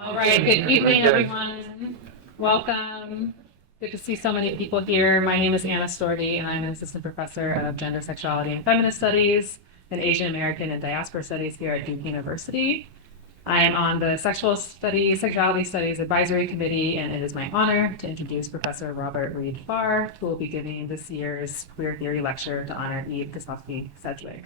All right, good evening, everyone. Welcome. Good to see so many people here. My name is Anna Storti, and I'm an assistant professor of gender, sexuality, and feminist studies and Asian American and diaspora studies here at Duke University. I am on the Sexuality Studies Advisory Committee, and it is my honor to introduce Professor Robert Reid-Pharr, who will be giving this year's Queer Theory lecture to honor Eve Kosofsky Sedgwick.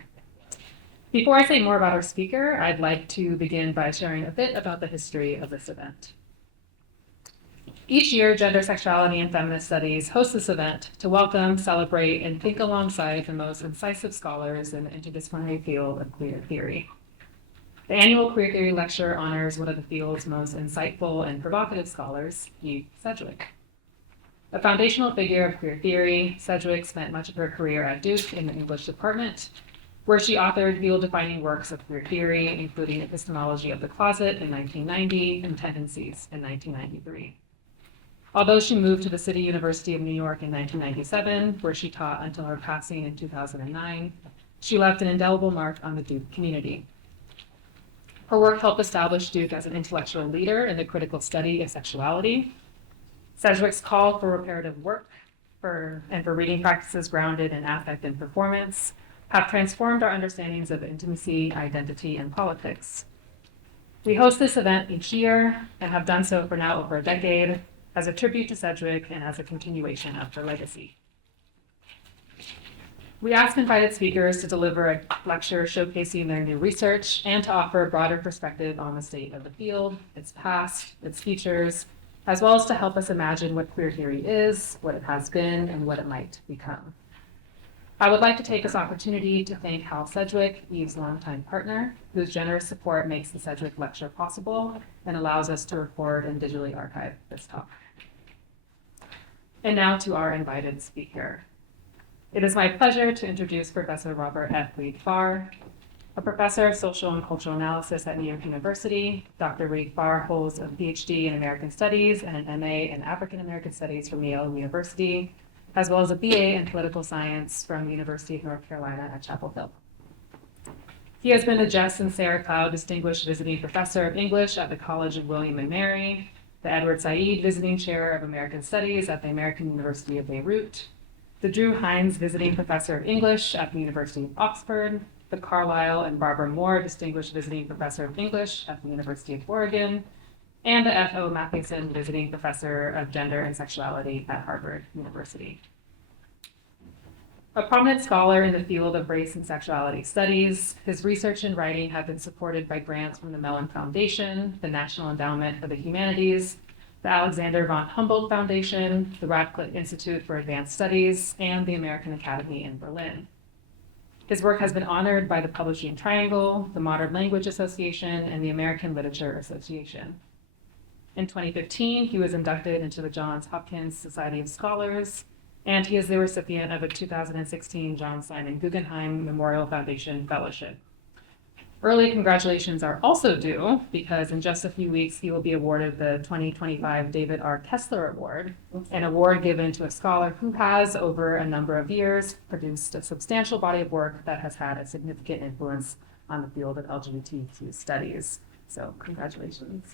Before I say more about our speaker, I'd like to begin by sharing a bit about the history of this event. Each year, Gender, Sexuality, and Feminist Studies hosts this event to welcome, celebrate, and think alongside the most incisive scholars in the interdisciplinary field of queer theory. The annual Queer Theory Lecture honors one of the field's most insightful and provocative scholars, Eve Sedgwick. A foundational figure of queer theory, Sedgwick spent much of her career at Duke in the English department, where she authored field-defining works of queer theory, including Epistemology of the Closet in 1990 and Tendencies in 1993. Although she moved to the City University of New York in 1997, where she taught until her passing in 2009, she left an indelible mark on the Duke community. Her work helped establish Duke as an intellectual leader in the critical study of sexuality. Sedgwick's call for reparative work for reading practices grounded in affect and performance have transformed our understandings of intimacy, identity, and politics. We host this event each year and have done so for now over a decade as a tribute to Sedgwick and as a continuation of her legacy. We ask invited speakers to deliver a lecture showcasing their new research and to offer a broader perspective on the state of the field, its past, its futures, as well as to help us imagine what queer theory is, what it has been, and what it might become. I would like to take this opportunity to thank Hal Sedgwick, Eve's longtime partner, whose generous support makes the Sedgwick Lecture possible and allows us to record and digitally archive this talk. And now to our invited speaker. It is my pleasure to introduce Professor Robert F. Reid-Pharr, a professor of social and cultural analysis at New York University. Dr. Reid-Pharr holds a PhD in American Studies and an MA in African American Studies from Yale University, as well as a BA in political science from the University of North Carolina at Chapel Hill. He has been the Jess and Sarah Cloud Distinguished Visiting Professor of English at the College of William and Mary, the Edward Said Visiting Chair of American Studies at the American University of Beirut, the Drew Hines Visiting Professor of English at the University of Oxford, the Carlisle and Barbara Moore Distinguished Visiting Professor of English at the University of Oregon, and the F.O. Mathewson Visiting Professor of Gender and Sexuality at Harvard University. A prominent scholar in the field of race and sexuality studies, his research and writing have been supported by grants from the Mellon Foundation, the National Endowment for the Humanities, the Alexander von Humboldt Foundation, the Radcliffe Institute for Advanced Studies, and the American Academy in Berlin. His work has been honored by the Publishing Triangle, the Modern Language Association, and the American Literature Association. In 2015, he was inducted into the Johns Hopkins Society of Scholars, and he is the recipient of a 2016 John Simon Guggenheim Memorial Foundation Fellowship. Early congratulations are also due because in just a few weeks, he will be awarded the 2025 David R. Kessler Award, an award given to a scholar who has, over a number of years, produced a substantial body of work that has had a significant influence on the field of LGBTQ studies. So congratulations.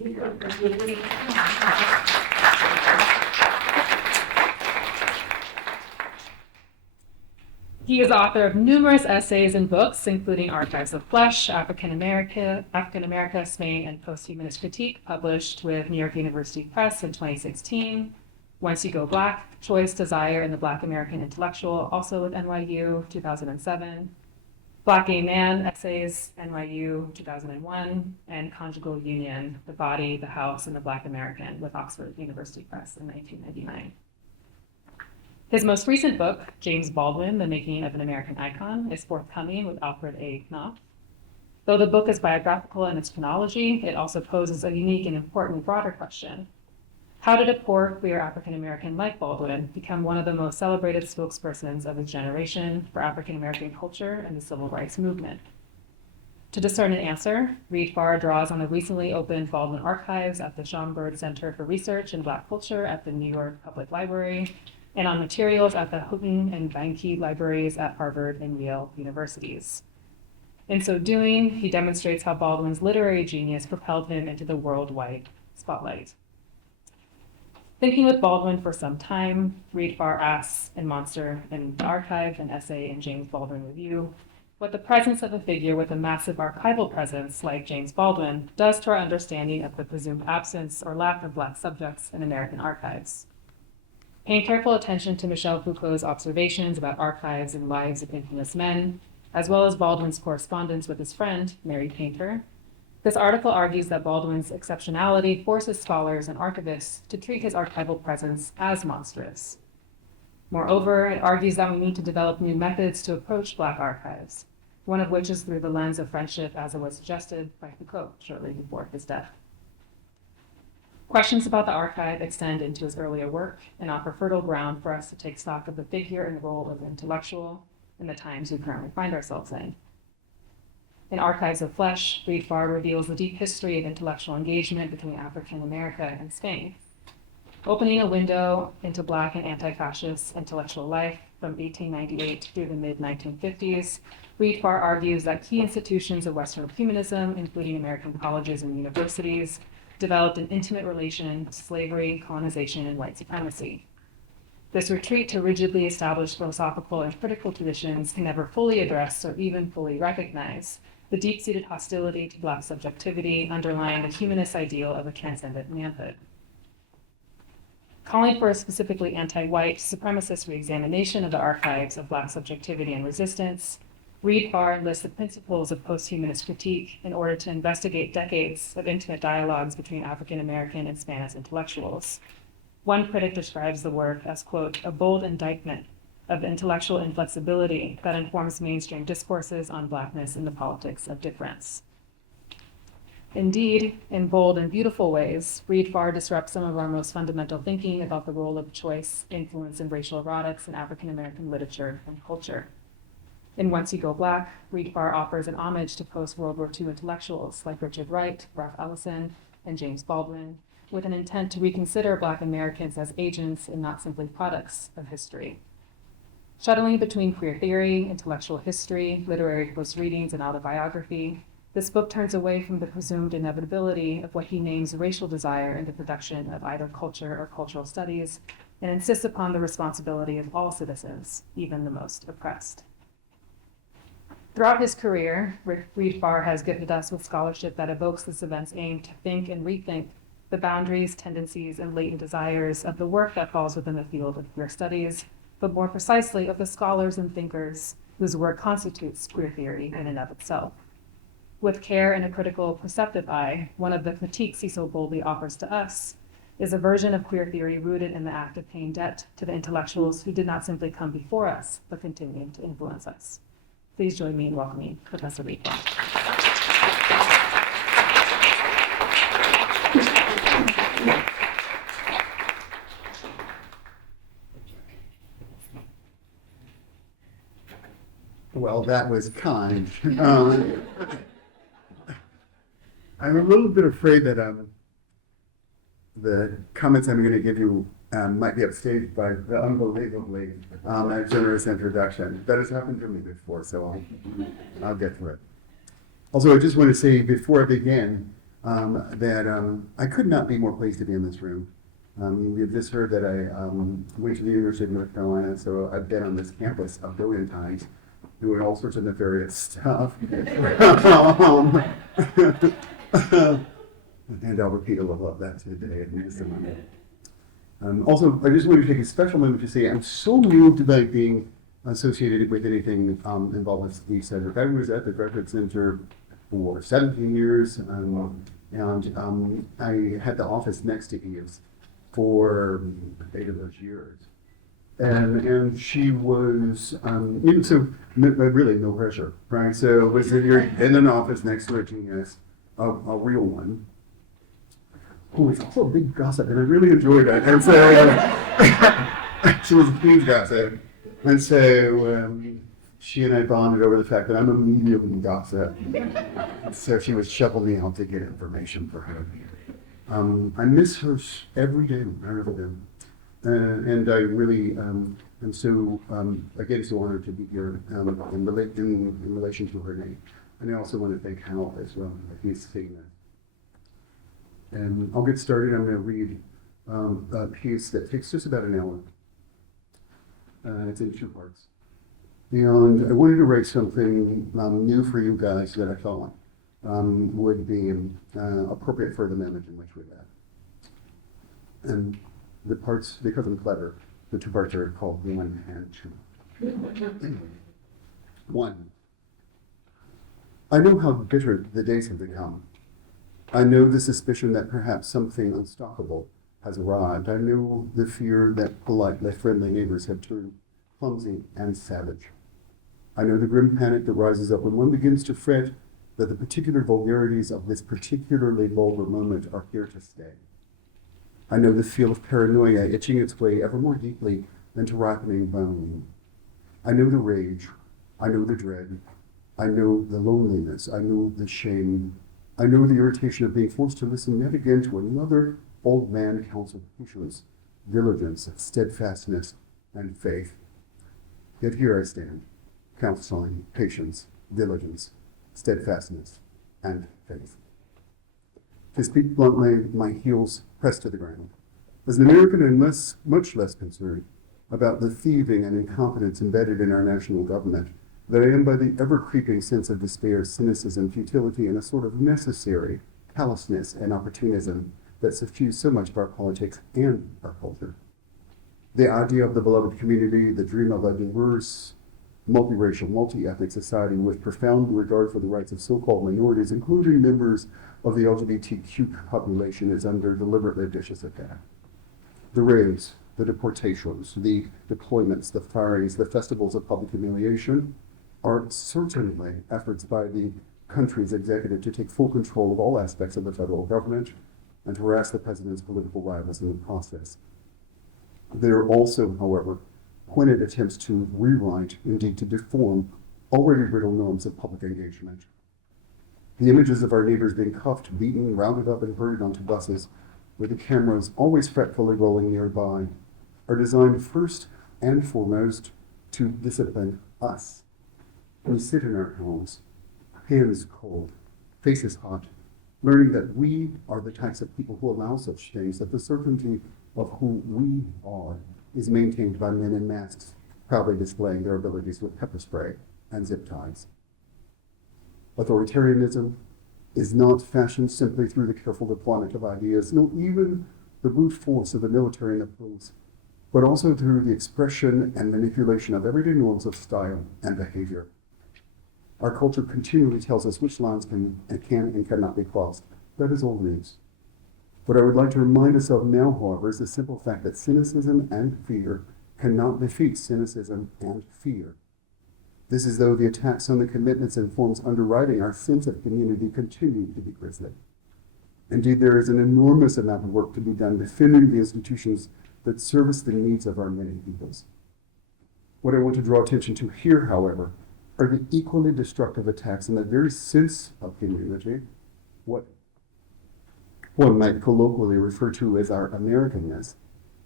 He is author of numerous essays and books, including Archives of Flesh, African America, Spain, and Posthumanist Critique, published with New York University Press in 2016. Once You Go Black, Choice, Desire, and the Black American Intellectual, also with NYU, 2007. Black Gay Man, Essays, NYU, 2001, and Conjugal Union, The Body, the House, and the Black American, with Oxford University Press in 1999. His most recent book, James Baldwin, The Making of an American Icon, is forthcoming with Alfred A. Knopf. Though the book is biographical in its chronology, it also poses a unique and important broader question. How did a poor, queer African American like Baldwin become one of the most celebrated spokespersons of his generation for African American culture and the civil rights movement? To discern an answer, Reid-Pharr draws on the recently opened Baldwin Archives at the Schomburg Center for Research in Black Culture at the New York Public Library, and on materials at the Houghton and Beinke libraries at Harvard and Yale universities. In so doing, he demonstrates how Baldwin's literary genius propelled him into the worldwide spotlight. Thinking with Baldwin for some time, Reid-Pharr asks in Monster in the Archive, an essay in James Baldwin Review, what the presence of a figure with a massive archival presence like James Baldwin does to our understanding of the presumed absence or lack of Black subjects in American archives. Paying careful attention to Michel Foucault's observations about archives and lives of infamous men, as well as Baldwin's correspondence with his friend, Mary Painter, this article argues that Baldwin's exceptionality forces scholars and archivists to treat his archival presence as monstrous. Moreover, it argues that we need to develop new methods to approach Black archives, one of which is through the lens of friendship, as it was suggested by Foucault shortly before his death. Questions about the archive extend into his earlier work and offer fertile ground for us to take stock of the figure and role of the intellectual in the times we currently find ourselves in. In Archives of Flesh, Reid-Pharr reveals the deep history of intellectual engagement between African America and Spain, opening a window into Black and anti-fascist intellectual life from 1898 through the mid-1950s. Reid-Pharr argues that key institutions of Western humanism, including American colleges and universities, developed an intimate relation to slavery, colonization, and white supremacy. This retreat to rigidly established philosophical and critical traditions can never fully address or even fully recognize the deep-seated hostility to Black subjectivity underlying the humanist ideal of a transcendent manhood. Calling for a specifically anti-white supremacist reexamination of the archives of Black subjectivity and resistance, Reid-Pharr lists the principles of post-humanist critique in order to investigate decades of intimate dialogues between African American and Spanish intellectuals. One critic describes the work as, quote, a bold indictment of the intellectual inflexibility that informs mainstream discourses on Blackness in the politics of difference. Indeed, in bold and beautiful ways, Reid-Pharr disrupts some of our most fundamental thinking about the role of choice, influence, and racial erotics in African American literature and culture. In Once You Go Black, Reid-Pharr offers an homage to post-World War II intellectuals like Richard Wright, Ralph Ellison, and James Baldwin, with an intent to reconsider Black Americans as agents and not simply products of history. Shuttling between queer theory, intellectual history, literary close readings, and autobiography, this book turns away from the presumed inevitability of what he names racial desire in the production of either culture or cultural studies, and insists upon the responsibility of all citizens, even the most oppressed. Throughout his career, Reid-Pharr has gifted us with scholarship that evokes this event's aim to think and rethink the boundaries, tendencies, and latent desires of the work that falls within the field of queer studies, but more precisely of the scholars and thinkers whose work constitutes queer theory in and of itself. With care and a critical, perceptive eye, one of the critiques he so boldly offers to us is a version of queer theory rooted in the act of paying debt to the intellectuals who did not simply come before us, but continue to influence us. Please join me in welcoming Professor Reid-Pharr. Well, that was kind. I'm a little bit afraid that the comments I'm going to give you might be upstaged by the unbelievably generous introduction. That has happened to me before, so I'll get through it. Also, I just want to say before I begin that I could not be more pleased to be in this room. You've just heard that I went to the University of North Carolina, so I've been on this campus a billion times, doing all sorts of nefarious stuff. And I'll repeat a little of that today in just a moment. Also, I just want to take a special moment to say I'm so moved by being associated with anything involved with Eve Sedgwick. I was at the Graduate Center for 17 years, and I had the office next to Eve's for 8 of those years. And she was, even so, really no pressure, right? So it was you're in an office next to a genius, a real one, who was also a big gossip, and I really enjoyed it. And so she was a huge gossip. And so she and I bonded over the fact that I'm a medium gossip. So she would shovel me out to get information for her. I miss her every day, I really do. And I really am so, again, so honored to be here in relation to her name. And I also want to thank Hal as well, if he's seeing that. And I'll get started. I'm going to read a piece that takes just about an hour. It's in 2 parts. And I wanted to write something new for you guys that I thought would be appropriate for the moment in which we live. And the parts, because I'm clever, the 2 parts are called 1 and 2. 1. I know how bitter the days have become. I know the suspicion that perhaps something unstoppable has arrived. I know the fear that politely friendly neighbors have turned clumsy and savage. I know the grim panic that rises up when one begins to fret that the particular vulgarities of this particularly vulgar moment are here to stay. I know the feel of paranoia itching its way ever more deeply into ripening bone. I know the rage. I know the dread. I know the loneliness. I know the shame. I know the irritation of being forced to listen yet again to another old man counsel patience, diligence, steadfastness, and faith. Yet here I stand, counseling patience, diligence, steadfastness, and faith. To speak bluntly, my heels pressed to the ground. As an American, I'm much less concerned about the thieving and incompetence embedded in our national government than I am by the ever-creeping sense of despair, cynicism, futility, and a sort of necessary callousness and opportunism that suffuse so much of our politics and our culture. The idea of the beloved community, the dream of a diverse, multiracial, multi-ethnic society with profound regard for the rights of so-called minorities, including members of the LGBTQ population, is under deliberately vicious attack. The raids, the deportations, the deployments, the firings, the festivals of public humiliation are certainly efforts by the country's executive to take full control of all aspects of the federal government and to harass the president's political rivals in the process. There are also, however, pointed attempts to rewrite, indeed to deform, already brittle norms of public engagement. The images of our neighbors being cuffed, beaten, rounded up, and herded onto buses, with the cameras always fretfully rolling nearby, are designed first and foremost to discipline us. We sit in our homes, hands cold, faces hot, learning that we are the types of people who allow such things, that the certainty of who we are is maintained by men in masks, proudly displaying their abilities with pepper spray and zip ties. Authoritarianism is not fashioned simply through the careful deployment of ideas, no, even the brute force of the military and the police, but also through the expression and manipulation of everyday norms of style and behavior. Our culture continually tells us which lines can and cannot be crossed. That is old news. What I would like to remind us of now, however, is the simple fact that cynicism and fear cannot defeat cynicism and fear. This is though the attacks on the commitments and forms underwriting our sense of community continue to be grisly. Indeed, there is an enormous amount of work to be done defending the institutions that service the needs of our many peoples. What I want to draw attention to here, however, are the equally destructive attacks on the very sense of community, what one might colloquially refer to as our Americanness,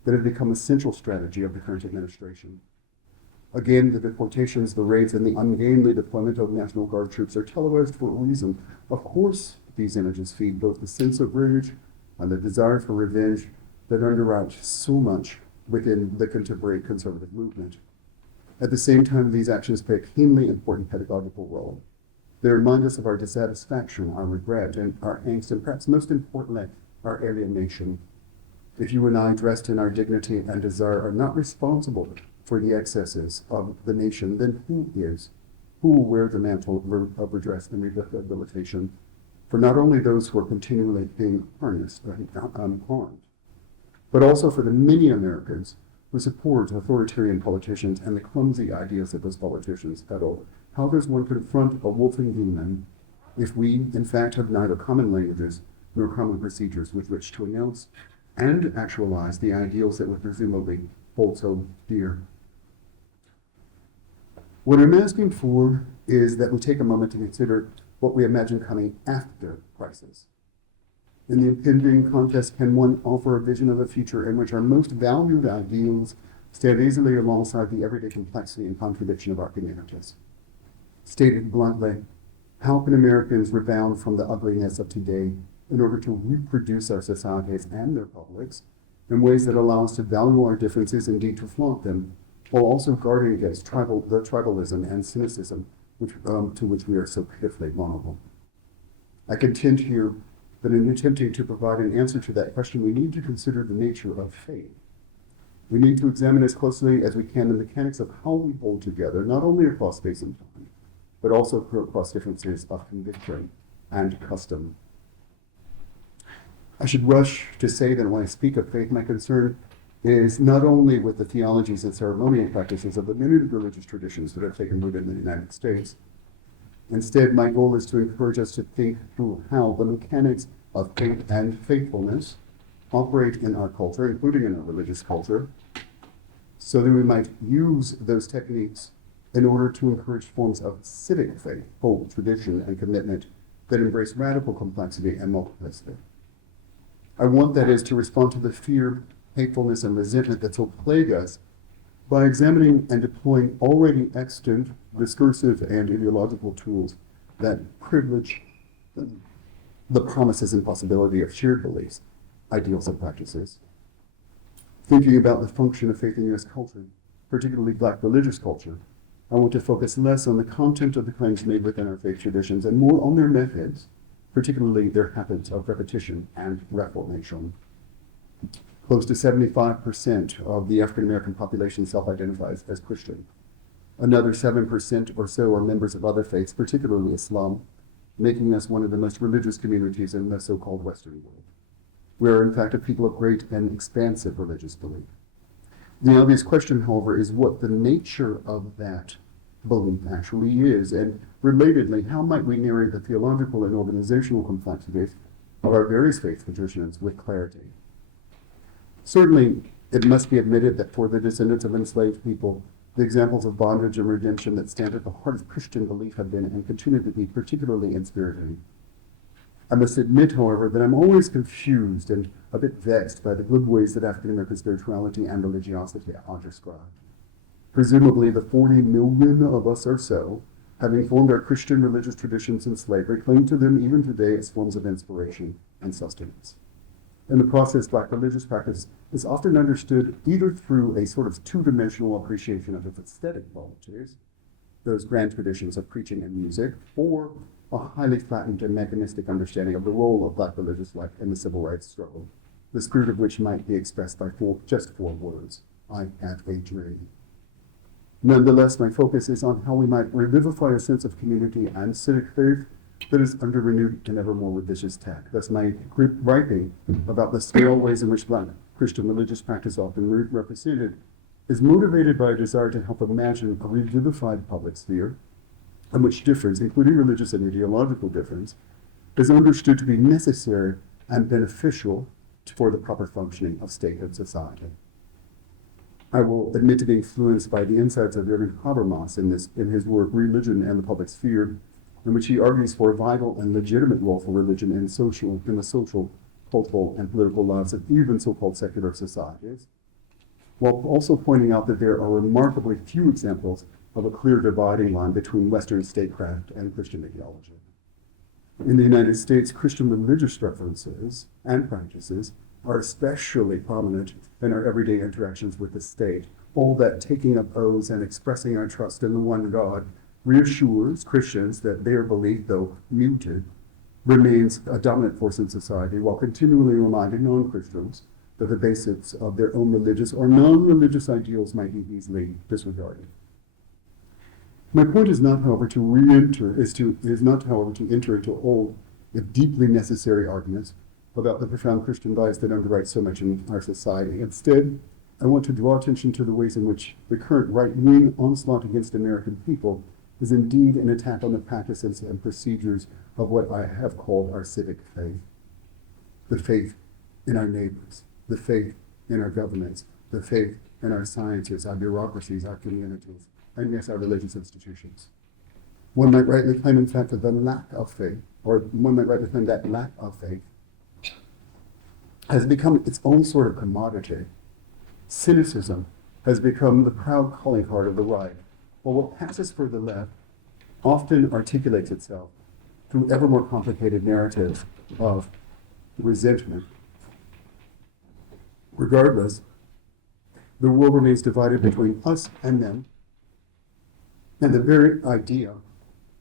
that have become a central strategy of the current administration. Again, the deportations, the raids, and the ungainly deployment of National Guard troops are televised for a reason. Of course, these images feed both the sense of rage and the desire for revenge that underwrite so much within the contemporary conservative movement. At the same time, these actions play a keenly important pedagogical role. They remind us of our dissatisfaction, our regret, and our angst, and perhaps most importantly, our alienation. If you and I, dressed in our dignity and desire, are not responsible for the excesses of the nation, then who is? Who will wear the mantle of redress and rehabilitation for not only those who are continually being harmed, but also for the many Americans who support authoritarian politicians and the clumsy ideas that those politicians peddle? How does one confront a wolfing demon if we, in fact, have neither common languages nor common procedures with which to announce and actualize the ideals that we presumably hold so dear? What I'm asking for is that we take a moment to consider what we imagine coming after crisis. In the impending contest, can one offer a vision of a future in which our most valued ideals stand easily alongside the everyday complexity and contradiction of our communities? Stated bluntly, how can Americans rebound from the ugliness of today in order to reproduce our societies and their publics in ways that allow us to value our differences, indeed to flaunt them, while also guarding against tribalism and cynicism to which we are so pitifully vulnerable. I contend here that in attempting to provide an answer to that question, we need to consider the nature of faith. We need to examine as closely as we can the mechanics of how we hold together, not only across space and time, but also across differences of conviction and custom. I should rush to say that when I speak of faith, my concern is not only with the theologies and ceremonial practices of the many religious traditions that have taken root in the United States. Instead, my goal is to encourage us to think through how the mechanics of faith and faithfulness operate in our culture, including in our religious culture, so that we might use those techniques in order to encourage forms of civic faith, hope, tradition, and commitment that embrace radical complexity and multiplicity. I want, that is, to respond to the fear, hatefulness, and resentment that so plague us by examining and deploying already extant discursive and ideological tools that privilege the promises and possibility of shared beliefs, ideals, and practices. Thinking about the function of faith in U.S. culture, particularly Black religious culture, I want to focus less on the content of the claims made within our faith traditions and more on their methods, particularly their habits of repetition and reformation. Close to 75% of the African American population self-identifies as Christian. Another 7% or so are members of other faiths, particularly Islam, making us one of the most religious communities in the so-called Western world. We are, in fact, a people of great and expansive religious belief. The obvious question, however, is what the nature of that belief actually is, and relatedly, how might we narrate the theological and organizational complexities of our various faith traditions with clarity? Certainly, it must be admitted that for the descendants of enslaved people, the examples of bondage and redemption that stand at the heart of Christian belief have been and continue to be particularly inspiriting. I must admit, however, that I'm always confused and a bit vexed by the glib ways that African American spirituality and religiosity are described. Presumably, the 40 million of us or so, having formed our Christian religious traditions in slavery, cling to them even today as forms of inspiration and sustenance. In the process, Black religious practice is often understood either through a sort of two-dimensional appreciation of its aesthetic qualities, those grand traditions of preaching and music, or a highly flattened and mechanistic understanding of the role of Black religious life in the civil rights struggle, the spirit of which might be expressed by just four words: I have a dream. Nonetheless, my focus is on how we might revivify a sense of community and civic faith that is under renewed and ever more religious tack. Thus, my writing about the scale ways in which Black Christian religious practice often represented is motivated by a desire to help imagine a revivified public sphere in which difference, including religious and ideological difference, is understood to be necessary and beneficial for the proper functioning of state and society. I will admit to being influenced by the insights of Reid-Pharr in his work Religion and the Public Sphere, in which he argues for a vital and legitimate role for religion in the social, cultural, and political lives of even so-called secular societies, while also pointing out that there are remarkably few examples of a clear dividing line between Western statecraft and Christian ideology. In the United States, Christian religious references and practices are especially prominent in our everyday interactions with the state. All that taking of oaths and expressing our trust in the one God reassures Christians that their belief, though muted, remains a dominant force in society, while continually reminding non-Christians that the basics of their own religious or non-religious ideals might be easily disregarded. My point is not, however, to enter into old, if deeply necessary arguments about the profound Christian bias that underwrites so much in our society. Instead, I want to draw attention to the ways in which the current right-wing onslaught against American people is indeed an attack on the practices and procedures of what I have called our civic faith. The faith in our neighbors, the faith in our governments, the faith in our sciences, our bureaucracies, our communities, and yes, our religious institutions. One might rightly claim, in fact, that the lack of faith, or one might rightly claim that lack of faith has become its own sort of commodity. Cynicism has become the proud calling card of the right, while what passes for the left often articulates itself through ever more complicated narratives of resentment. Regardless, the world remains divided between us and them, and the very idea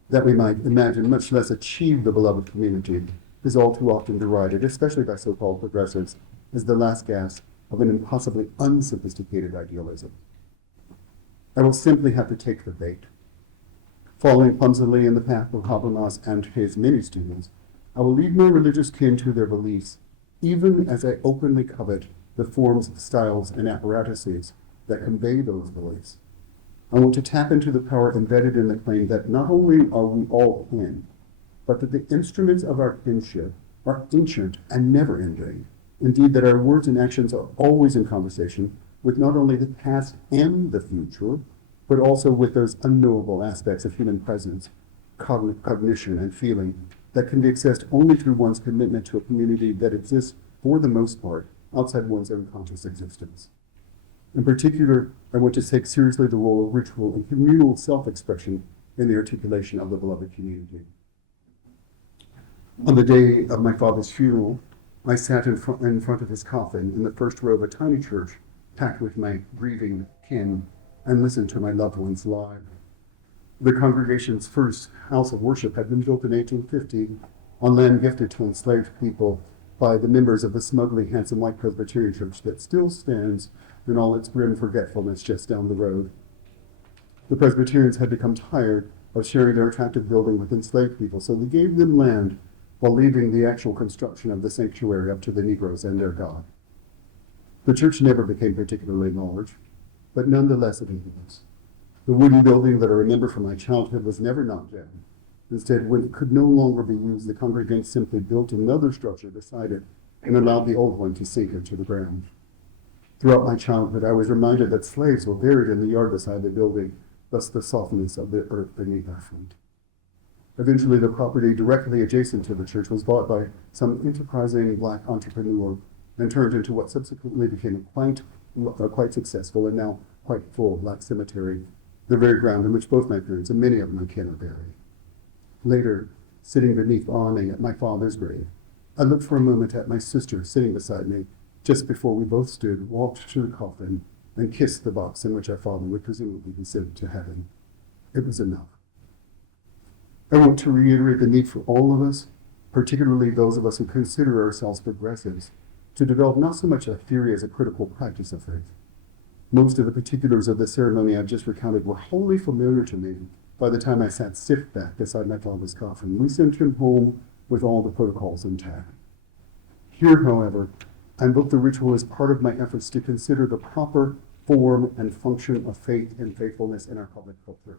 that we might imagine, much less achieve the beloved community, is all too often derided, especially by so-called progressives, as the last gasp of an impossibly unsophisticated idealism. I will simply have to take the bait. Following clumsily in the path of Habermas and his many students, I will leave my religious kin to their beliefs, even as I openly covet the forms, styles, and apparatuses that convey those beliefs. I want to tap into the power embedded in the claim that not only are we all kin, but that the instruments of our kinship are ancient and never-ending. Indeed, that our words and actions are always in conversation with not only the past and the future, but also with those unknowable aspects of human presence, cognition, and feeling that can be accessed only through one's commitment to a community that exists, for the most part, outside one's own conscious existence. In particular, I want to take seriously the role of ritual and communal self-expression in the articulation of the beloved community. On the day of my father's funeral, I sat in front of his coffin in the first row of a tiny church packed with my grieving kin and listened to my loved ones live. The congregation's first house of worship had been built in 1850 on land gifted to enslaved people by the members of the smugly handsome white Presbyterian church that still stands in all its grim forgetfulness just down the road. The Presbyterians had become tired of sharing their attractive building with enslaved people, so they gave them land while leaving the actual construction of the sanctuary up to the Negroes and their God. The church never became particularly large, but nonetheless it was. The wooden building that I remember from my childhood was never knocked down. Instead, when it could no longer be used, the congregants simply built another structure beside it and allowed the old one to sink into the ground. Throughout my childhood, I was reminded that slaves were buried in the yard beside the building, thus the softness of the earth beneath our feet. Eventually, the property directly adjacent to the church was bought by some enterprising black entrepreneur and turned into what subsequently became a quite successful and now quite full black cemetery, the very ground in which both my parents and many of my kin are buried. Later, sitting beneath the awning at my father's grave, I looked for a moment at my sister sitting beside me just before we both stood, walked to the coffin, and kissed the box in which our father would presumably be sent to heaven. It was enough. I want to reiterate the need for all of us, particularly those of us who consider ourselves progressives, to develop not so much a theory as a critical practice of faith. Most of the particulars of the ceremony I've just recounted were wholly familiar to me by the time I sat stiff back beside my father's coffin. We sent him home with all the protocols intact. Here, however, I invoke the ritual as part of my efforts to consider the proper form and function of faith and faithfulness in our public culture.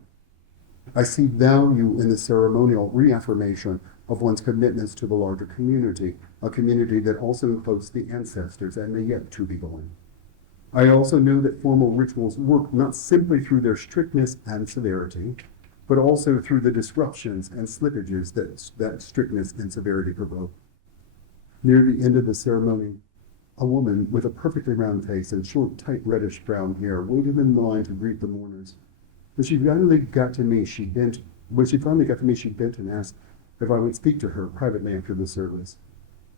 I see value in the ceremonial reaffirmation of one's commitments to the larger community, a community that also includes the ancestors and the yet to be born. I also know that formal rituals work not simply through their strictness and severity, but also through the disruptions and slippages that strictness and severity provoke. Near the end of the ceremony, a woman with a perfectly round face and short, tight reddish brown hair waited in the line to greet the mourners. When she finally got to me, she bent and asked if I would speak to her privately after the service.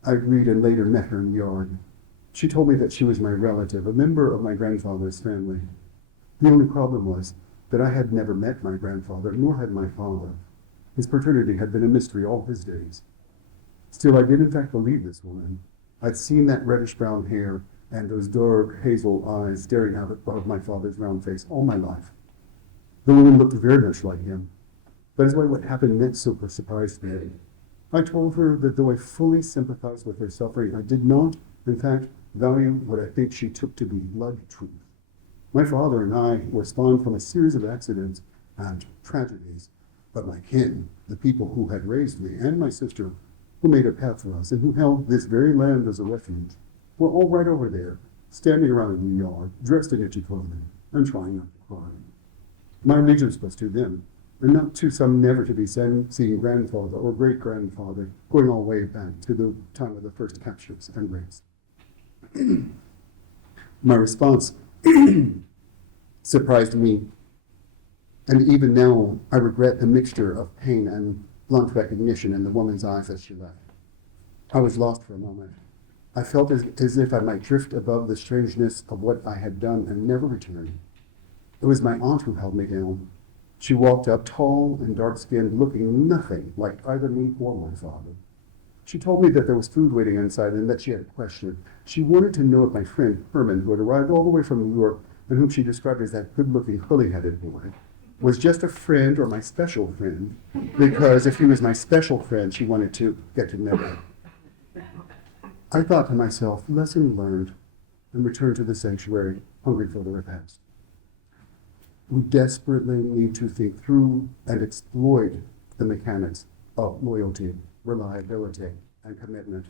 I agreed and later met her in the yard. She told me that she was my relative, a member of my grandfather's family. The only problem was that I had never met my grandfather, nor had my father. His paternity had been a mystery all his days. Still, I did in fact believe this woman. I'd seen that reddish-brown hair and those dark hazel eyes staring out of my father's round face all my life. The woman looked very much like him. That is why what happened next so surprised me. I told her that though I fully sympathized with her suffering, I did not, in fact, value what I think she took to be blood truth. My father and I were spawned from a series of accidents and tragedies, but my kin, the people who had raised me, and my sister, who made a path for us and who held this very land as a refuge, were all right over there, standing around in the yard, dressed in itchy clothing, and trying not to cry. My allegiance was to them, and not to some never-to-be-seen grandfather or great-grandfather, going all the way back to the time of the first captures and rapes. My response surprised me, and even now I regret the mixture of pain and blunt recognition in the woman's eyes as she left. I was lost for a moment. I felt as if I might drift above the strangeness of what I had done and never return. It was my aunt who held me down. She walked up, tall and dark-skinned, looking nothing like either me or my father. She told me that there was food waiting inside and that she had a question. She wanted to know if my friend Herman, who had arrived all the way from New York and whom she described as that good-looking, curly-headed boy, was just a friend or my special friend, because if he was my special friend, she wanted to get to know him. I thought to myself, lesson learned, and returned to the sanctuary, hungry for the repast. We desperately need to think through and exploit the mechanics of loyalty, reliability, and commitment.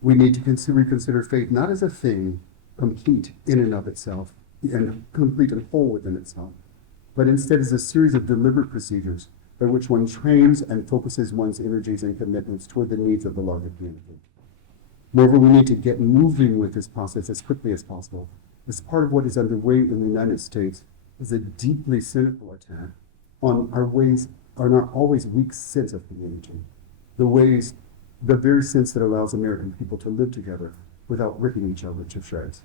We need to reconsider faith not as a thing complete in and of itself, and complete and whole within itself, but instead as a series of deliberate procedures by which one trains and focuses one's energies and commitments toward the needs of the larger community. Moreover, we need to get moving with this process as quickly as possible. As part of what is underway in the United States is a deeply cynical attack on our always weak sense of community, the very sense that allows American people to live together without ripping each other to shreds.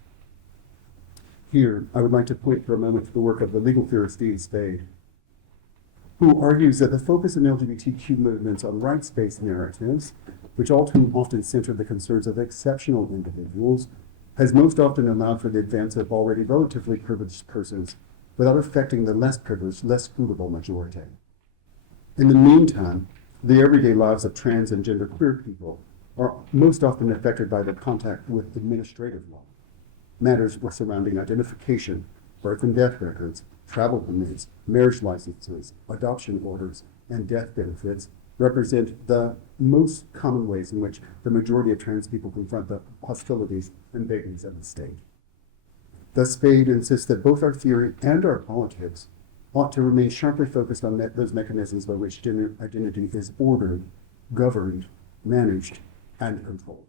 Here, I would like to point for a moment to the work of the legal theorist Eve Spade, who argues that the focus in LGBTQ movements on rights-based narratives, which all too often center the concerns of exceptional individuals, has most often allowed for the advance of already relatively privileged persons without affecting the less privileged, less scrutable majority. In the meantime, the everyday lives of trans and genderqueer people are most often affected by their contact with administrative law. Matters surrounding identification, birth and death records, travel permits, marriage licenses, adoption orders, and death benefits represent the most common ways in which the majority of trans people confront the hostilities and vagaries of the state. Thus, Spade insists that both our theory and our politics ought to remain sharply focused on those mechanisms by which gender identity is ordered, governed, managed, and controlled.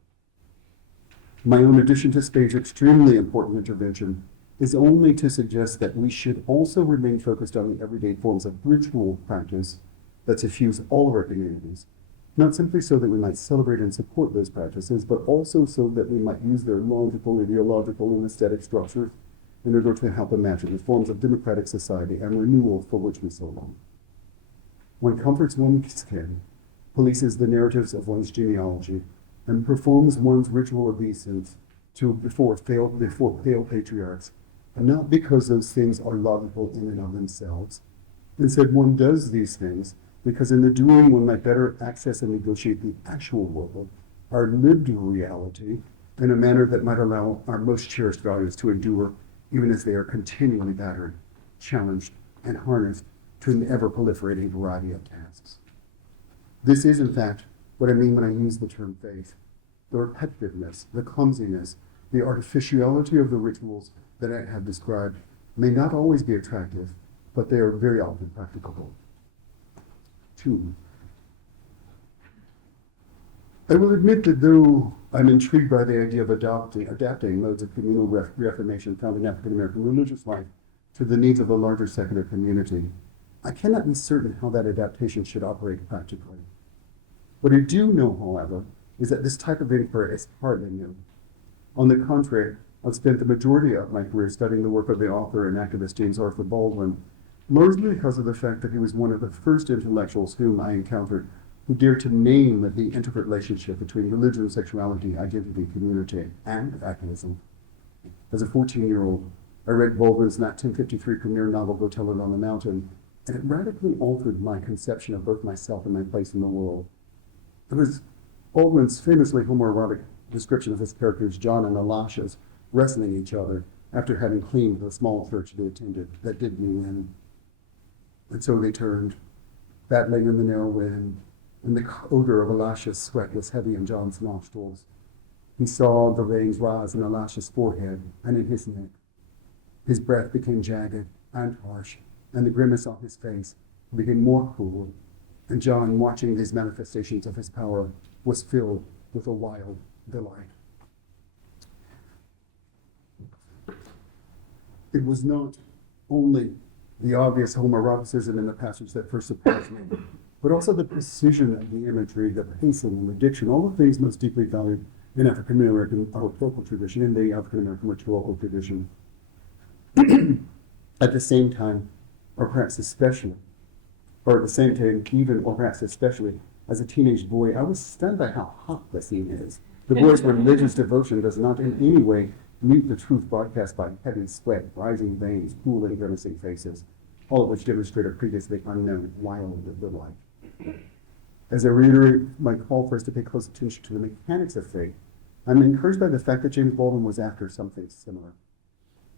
My own addition to Spade's extremely important intervention is only to suggest that we should also remain focused on the everyday forms of ritual practice that suffuse all of our communities, not simply so that we might celebrate and support those practices, but also so that we might use their logical, ideological, and aesthetic structures in order to help imagine the forms of democratic society and renewal for which we so long. One comforts one's skin, polices the narratives of one's genealogy, and performs one's ritual obeisance before pale patriarchs, and not because those things are logical in and of themselves. Instead, one does these things because in the doing one might better access and negotiate the actual world, our lived reality, in a manner that might allow our most cherished values to endure even as they are continually battered, challenged, and harnessed to an ever-proliferating variety of tasks. This is, in fact, what I mean when I use the term faith. The repetitiveness, the clumsiness, the artificiality of the rituals that I have described may not always be attractive, but they are very often practicable. 2. I will admit that though I'm intrigued by the idea of adapting modes of communal reaffirmation found in African American religious life to the needs of the larger secular community, I cannot be certain how that adaptation should operate practically. What I do know, however, is that this type of inquiry is hardly new. On the contrary, I've spent the majority of my career studying the work of the author and activist James Arthur Baldwin, largely because of the fact that he was one of the first intellectuals whom I encountered who dared to name the intricate relationship between religion, sexuality, identity, community, and activism. As a 14-year-old, I read Baldwin's 1953 premiere novel, Go Tell It on the Mountain, and it radically altered my conception of both myself and my place in the world. It was Baldwin's famously homoerotic description of his characters, John and Elisha, wrestling each other after having cleaned the small church they attended that did me in. And so they turned, battling in the narrow wind, and the odor of Elisha's sweat was heavy in John's nostrils. He saw the veins rise in Elisha's forehead and in his neck. His breath became jagged and harsh, and the grimace on his face became more cruel. And John, watching these manifestations of his power, was filled with a wild delight. It was not only the obvious homoeroticism in the passage that first surprised me, but also the precision of the imagery, the pacing and the diction, all the things most deeply valued in African American rhetorical tradition, in the African American rhetorical tradition. At the same time, or perhaps especially, or at the same time, even or perhaps especially, as a teenage boy, I was stunned by how hot the scene is. The boy's religious devotion does not in any way mute the truth broadcast by heavy sweat, rising veins, cool and grimacing faces, all of which demonstrate a previously unknown wild of the life. As I reiterate my call for us to pay close attention to the mechanics of faith, I'm encouraged by the fact that James Baldwin was after something similar.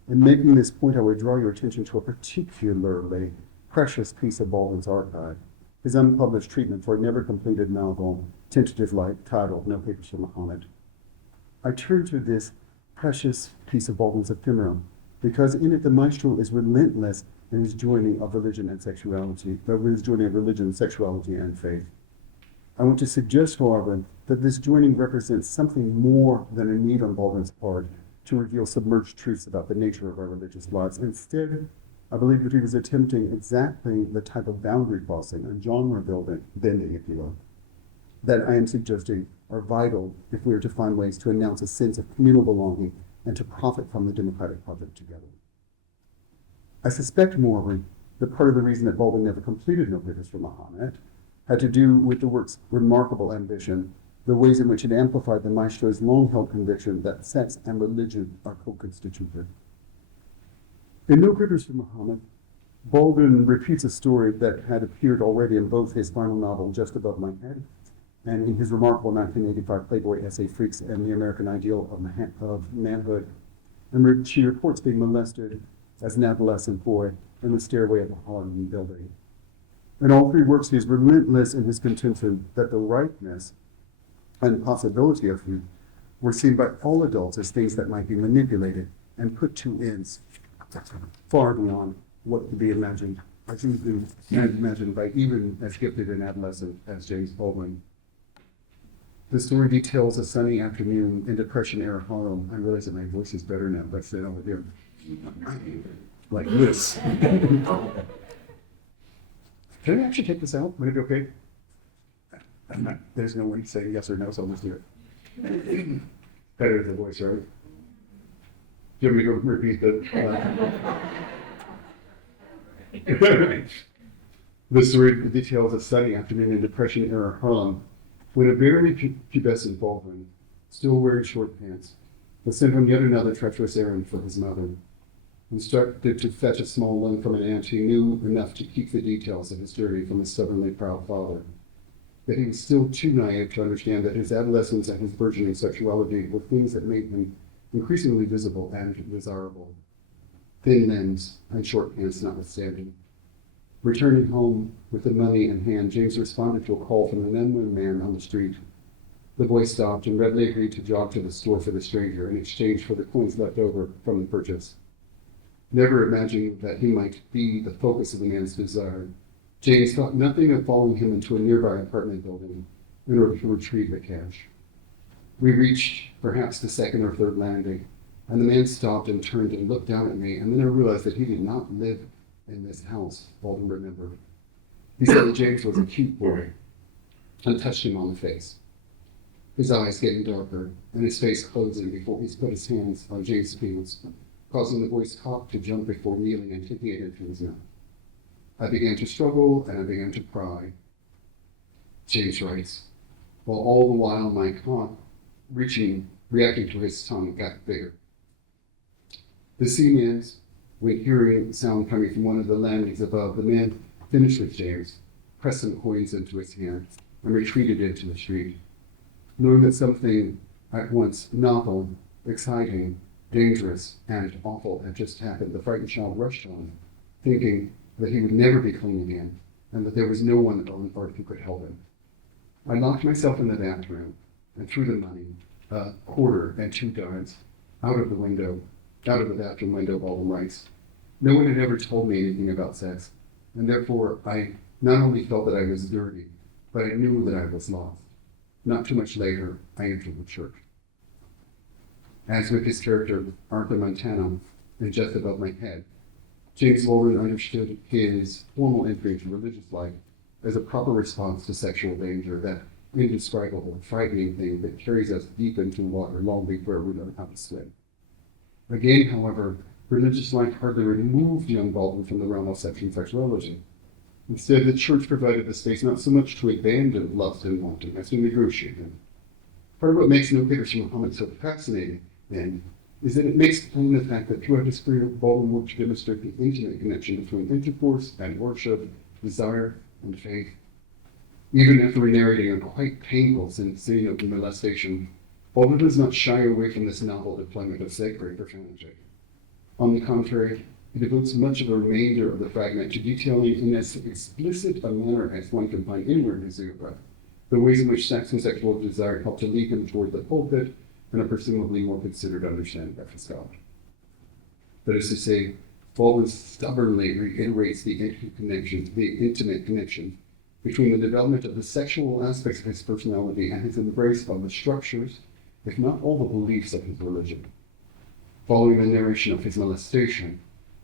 In making this point, I would draw your attention to a particularly precious piece of Baldwin's archive, his unpublished treatment for a never-completed novel, Tentative Light, titled No Papers for Muhammad. I turn to this precious piece of Baldwin's ephemera because in it the maestro is relentless in his joining of religion and sexuality, and faith. I want to suggest, however, that this joining represents something more than a need on Baldwin's part to reveal submerged truths about the nature of our religious lives. Instead, I believe that he was attempting exactly the type of boundary crossing and genre bending, if you will, that I am suggesting are vital if we are to find ways to announce a sense of communal belonging and to profit from the democratic project together. I suspect, moreover, that part of the reason that Baldwin never completed No Papers for Muhammad had to do with the work's remarkable ambition, the ways in which it amplified the maestro's long-held conviction that sex and religion are co-constitutive. In No Papers for Muhammad, Baldwin repeats a story that had appeared already in both his final novel, Just Above My Head, and in his remarkable 1985 Playboy essay, Freaks and the American Ideal of Manhood, in which he reports being molested as an adolescent boy in the stairway of a Harlem building. In all three works, he is relentless in his contention that the ripeness and possibility of youth were seen by all adults as things that might be manipulated and put to ends far beyond what could be imagined, by even as gifted an adolescent as James Baldwin. The story details a sunny afternoon in Depression-era Harlem. I realize that my voice is better now, but stay over there. Like this. Can I actually take this out? Would it be okay? There's no way to say yes or no, so let's do it. Better than the voice, right? Do you want me to go repeat the story details a sunny afternoon in Depression-era Harlem when a barely pubescent Baldwin, still wearing short pants, was sent on yet another treacherous errand for his mother. Instructed to fetch a small loan from an aunt, he knew enough to keep the details of his journey from his stubbornly proud father. But he was still too naive to understand that his adolescence and his burgeoning sexuality were things that made him increasingly visible and desirable. Thin limbs and short pants notwithstanding. Returning home with the money in hand, James responded to a call from an unknown man on the street. The boy stopped and readily agreed to jog to the store for the stranger in exchange for the coins left over from the purchase. Never imagining that he might be the focus of the man's desire, James thought nothing of following him into a nearby apartment building in order to retrieve the cash. We reached perhaps the second or third landing, and the man stopped and turned and looked down at me, and then I realized that he did not live in this house, Baldwin remembered. He said that James was a cute boy, and touched him on the face. His eyes getting darker, and his face closing before he put his hands on James' pants, causing the boy's cock to jump before kneeling and taking it into his mouth. I began to struggle, and I began to cry. James writes, while all the while my cock, reacting to his tongue, got bigger. The scene ends when hearing sound coming from one of the landings above. The man finished with James, pressed some coins into his hand, and retreated into the street. Knowing that something at once novel, exciting, dangerous, and awful had just happened, the frightened child rushed on, thinking that he would never be clean again, and that there was no one on earth who could help him. I locked myself in the bathroom and threw the money, a quarter and 2 dimes, out of the bathroom window, Baldwin writes. No one had ever told me anything about sex, and therefore I not only felt that I was dirty, but I knew that I was lost. Not too much later, I entered the church. As with his character, Arthur Montana, in Just Above My Head, James Baldwin understood his formal entry into religious life as a proper response to sexual danger, that indescribable, frightening thing that carries us deep into water long before we know how to swim. Again, however, religious life hardly removed young Baldwin from the realm of sex and sexuality. Instead, the church provided the space not so much to abandon lust and wanting as to negotiate them. Part of what makes No Pickers from Muhammad so fascinating, then, is that it makes plain the fact that throughout his career, Baldwin worked to demonstrate the intimate connection between intercourse and worship, desire and faith. Even after narrating a quite painful scene of molestation, Baldwin does not shy away from this novel deployment of sacred profanity. On the contrary, he devotes much of the remainder of the fragment to detailing in as explicit a manner as one can find anywhere in his oeuvre the ways in which sex and sexual desire help to lead him toward the pulpit and a presumably more considered understanding of his God. That is to say, Baldwin stubbornly reiterates the intimate connection between the development of the sexual aspects of his personality and his embrace of the structures, if not all the beliefs, of his religion. Following the narration of his molestation,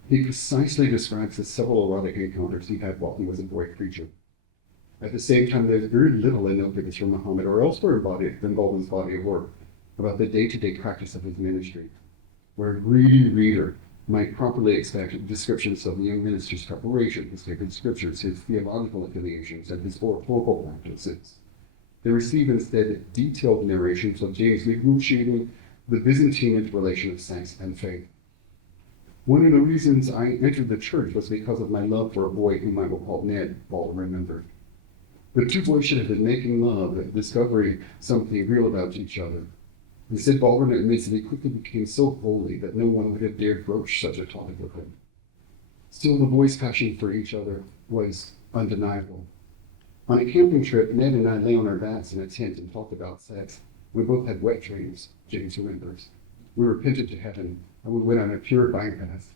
he precisely describes the several erotic encounters he had while he was a boy preacher. At the same time, there's very little in No Pickers from Muhammad or elsewhere in Baldwin's body of work about the day-to-day practice of his ministry, where a greedy reader might properly expect descriptions of the young minister's preparation, his sacred scriptures, his theological affiliations, and his oratorical practices. They receive instead detailed narrations of James negotiating the Byzantine interrelation of sex and faith. One of the reasons I entered the church was because of my love for a boy whom I will call Ned, Baldwin remembered. The two boys should have been making love, discovering something real about each other. Instead, Baldwin admits that he quickly became so holy that no one would have dared broach such a topic with him. Still, the boys' passion for each other was undeniable. On a camping trip, Ned and I lay on our backs in a tent and talked about sex. We both had wet dreams, James remembers. We repented to heaven, and we went on a purifying path.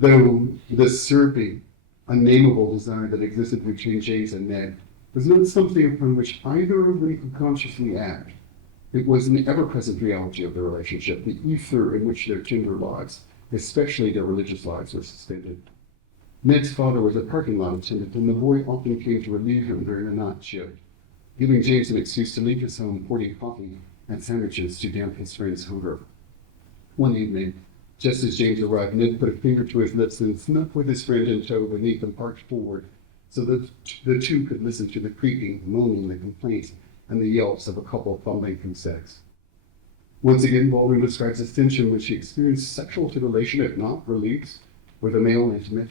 Though the syrupy, unnameable desire that existed between James and Ned was not something upon which either of them could consciously act. It was an ever-present reality of their relationship, the ether in which their tender lives, especially their religious lives, were suspended. Ned's father was a parking lot attendant, and the boy often came to relieve him during the night shift, giving James an excuse to leave his home porting coffee and sandwiches to damp his friend's hunger. One evening, just as James arrived, Ned put a finger to his lips and snuck with his friend in tow beneath and parked forward so that the two could listen to the creaking, moaning, the complaints, and the yelps of a couple fumbling through sex. Once again, Baldwin describes this tension which he experienced sexual titillation, if not release, with a male intimate,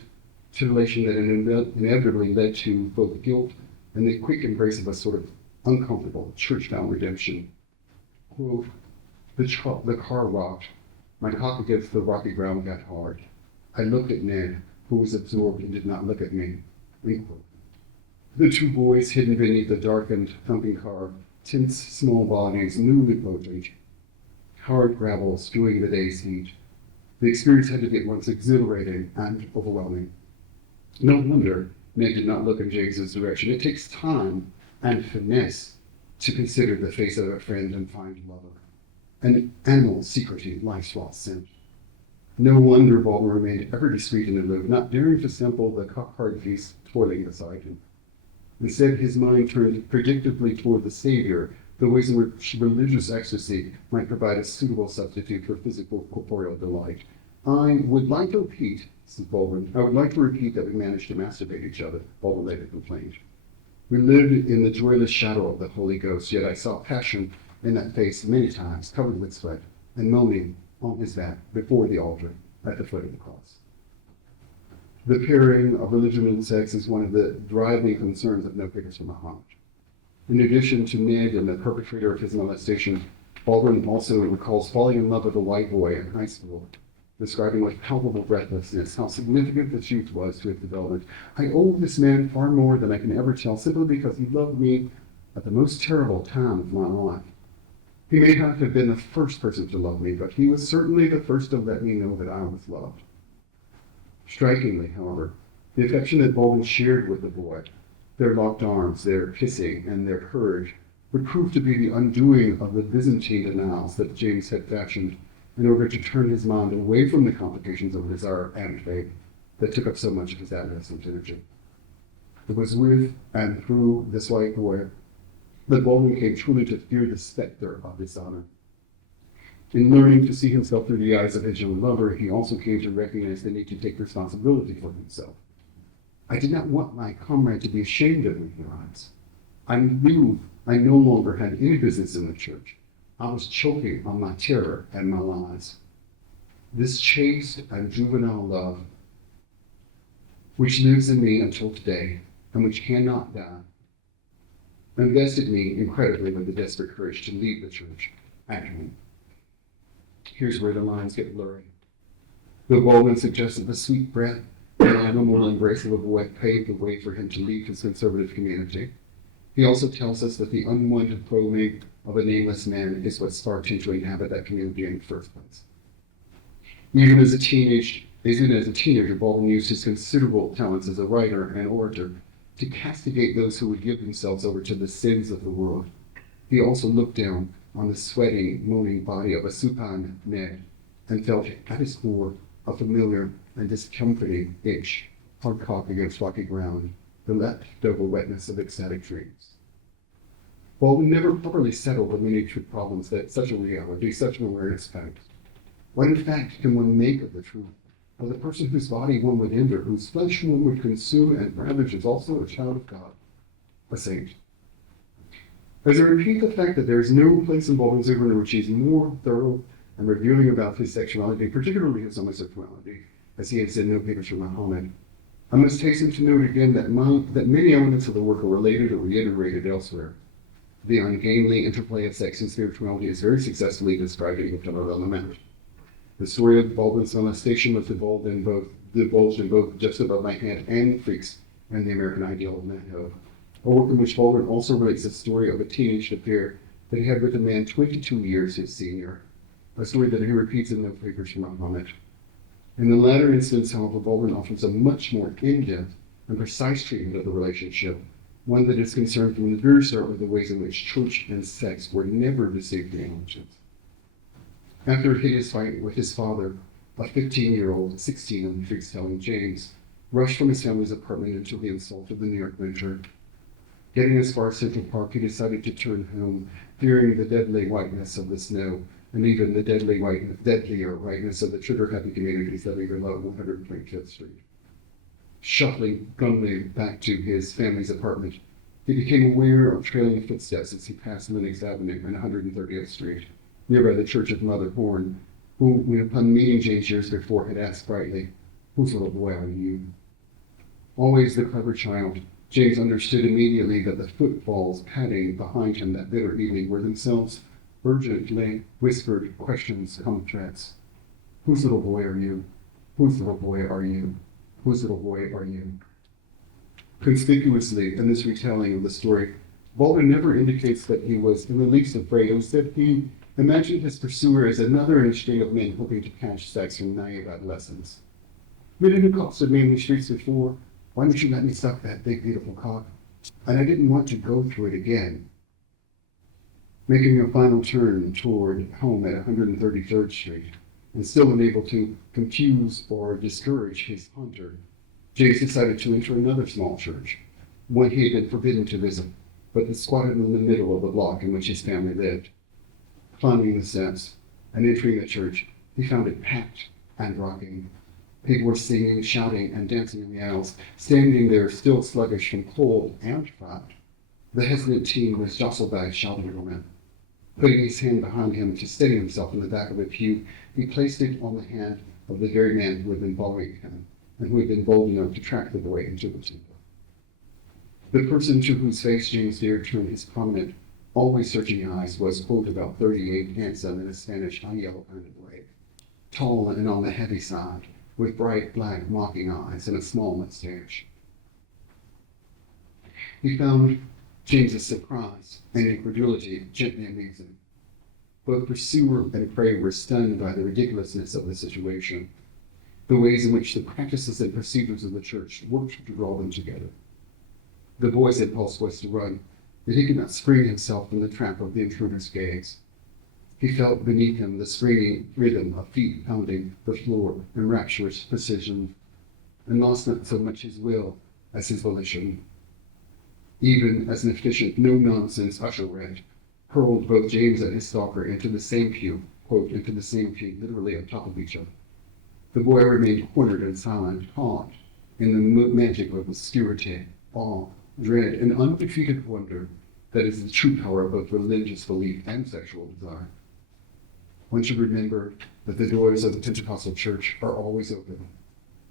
titillation that inevitably led to both guilt and the quick embrace of a sort of uncomfortable church-bound redemption. Quote, the car rocked. My cock against the rocky ground got hard. I looked at Ned, who was absorbed and did not look at me. The two boys, hidden beneath the darkened, thumping car, tense, small bodies, newly potent, hard gravel spewing the day's heat. The experience had to be at once exhilarating and overwhelming. No wonder Ned did not look in James's direction. It takes time and finesse to consider the face of a friend and find a lover. An animal secretive life's lost scent. No wonder Baldwin remained ever discreet and aloof, not daring to sample the cock-hard feast toiling beside him. Instead, his mind turned predictably toward the Savior, the ways in which religious ecstasy might provide a suitable substitute for physical corporeal delight. I would like to repeat, says Baldwin, I would like to repeat that we managed to masturbate each other, Baldwin later complained. We lived in the joyless shadow of the Holy Ghost, yet I saw passion in that face many times, covered with sweat, and moaning on his back before the altar at the foot of the cross. The pairing of religion and sex is one of the driving concerns of No Pickers from Muhammad. In addition to Ned and the perpetrator of his molestation, Baldwin also recalls falling in love with a white boy in high school, describing with palpable breathlessness how significant the youth was to his development. I owe this man far more than I can ever tell, simply because he loved me at the most terrible time of my life. He may not have been the first person to love me, but he was certainly the first to let me know that I was loved. Strikingly, however, the affection that Baldwin shared with the boy, their locked arms, their kissing, and their courage, would prove to be the undoing of the Byzantine denials that James had fashioned in order to turn his mind away from the complications of desire and faith that took up so much of his adolescent energy. It was with and through this white boy that Baldwin came truly to fear the specter of dishonor. In learning to see himself through the eyes of his young lover, he also came to recognize the need to take responsibility for himself. I did not want my comrade to be ashamed of me, he writes. I knew I no longer had any business in the church. I was choking on my terror and my lies. This chaste and juvenile love, which lives in me until today, and which cannot die, invested me incredibly with the desperate courage to leave the church at home. Here's where the lines get blurry. Though Baldwin suggested the sweet breath and animal embrace of a boy paved the way for him to leave his conservative community, he also tells us that the unwanted probing of a nameless man is what sparked him to inhabit that community in the first place. Even as a teenager, Baldwin used his considerable talents as a writer and orator to castigate those who would give themselves over to the sins of the world. He also looked down on the sweating, moaning body of a supine Ned and felt at his core a familiar and discomforting itch, hard cocked against rocky ground, the leftover wetness of ecstatic dreams. Baldwin never properly settled the many truth problems that such a reality, such an awareness posed. What in fact can one make of the truth of the person whose body one would enter, whose flesh one would consume and ravage is also a child of God, a saint? As I repeat the fact that there is no place in Baldwin's living in which he is more thorough and revealing about his sexuality, particularly his homosexuality, as he has in no papers from Muhammad, I must hasten to note again that many elements of the work are related or reiterated elsewhere. The ungainly interplay of sex and spirituality is very successfully described in The Pillar on the Mount. The story of Baldwin's molestation was divulged in both Just Above My Head and Freaks and the American Ideal of Manhood, a work in which Baldwin also relates the story of a teenage affair that he had with a man 22 years his senior, a story that he repeats in No Papers from Muhammad. In the latter instance, however, Baldwin offers a much more in-depth and precise treatment of the relationship, one that is concerned from the very start with the ways in which church and sex were never deceived theologians. After a hideous fight with his father, a 15-year-old, 16 in Freaks-telling James, rushed from his family's apartment into the assault of the New York winter. Getting as far as Central Park, he decided to turn home, fearing the deadly whiteness of the snow, and even the deadlier whiteness of the trigger-happy communities that lay below 125th Street. Shuffling glumly back to his family's apartment, he became aware of trailing footsteps as he passed Lenox Avenue and 130th Street, nearby the Church of Mother Horn, who, when upon meeting James years before, had asked brightly, "Whose little boy are you?" Always the clever child, James understood immediately that the footfalls padding behind him that bitter evening were themselves urgently whispered questions come threats. "Whose little boy are you? Whose little boy are you? Whose little boy are you?" Conspicuously, in this retelling of the story, Baldwin never indicates that he was in the least afraid. Instead, he imagined his pursuer as another in a string of men hoping to catch sex from naive adolescents. "You didn't accosted me in the streets before. Why don't you let me suck that big, beautiful cock? And I didn't want to go through it again." Making a final turn toward home at 133rd Street, and still unable to confuse or discourage his hunter, James decided to enter another small church, one he had been forbidden to visit, but that squatted in the middle of the block in which his family lived. Climbing the steps and entering the church, he found it packed and rocking. People were singing, shouting, and dancing in the aisles, standing there still sluggish from cold and fright. The hesitant teen was jostled by a shouting woman. Putting his hand behind him to steady himself in the back of a pew, he placed it on the hand of the very man who had been following him, and who had been bold enough to track the boy into the temple. The person to whose face James dared turn his prominent, always searching eyes was, quote, about 38, handsome in a Spanish high-yellow kind of way, tall and on the heavy side, with bright black mocking eyes and a small mustache. He found James's surprise and incredulity gently amusing. Both pursuer and prey were stunned by the ridiculousness of the situation, the ways in which the practices and procedures of the church worked to draw them together. The boy's impulse was to run, but he could not spring himself from the trap of the intruder's gaze. He felt beneath him the springy rhythm of feet pounding the floor in rapturous precision, and lost not so much his will as his volition. even as an efficient, no-nonsense usher-rat hurled both James and his stalker into the same pew, quote, into the same pew, literally on top of each other. The boy remained cornered and silent, caught in the magic of obscurity, awe, dread, and undefeated wonder that is the true power of both religious belief and sexual desire. One should remember that the doors of the Pentecostal church are always open.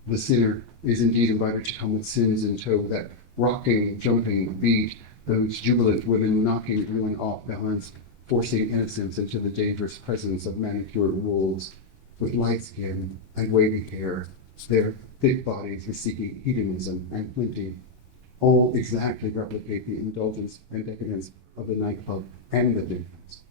The sinner is indeed invited to come with sins in tow, that rocking, jumping beat, those jubilant women knocking everyone off balance, forcing innocence into the dangerous presence of manicured wolves with light skin and wavy hair, their thick bodies bespeaking hedonism and plenty, all exactly replicate the indulgence and decadence of the nightclub and the dance.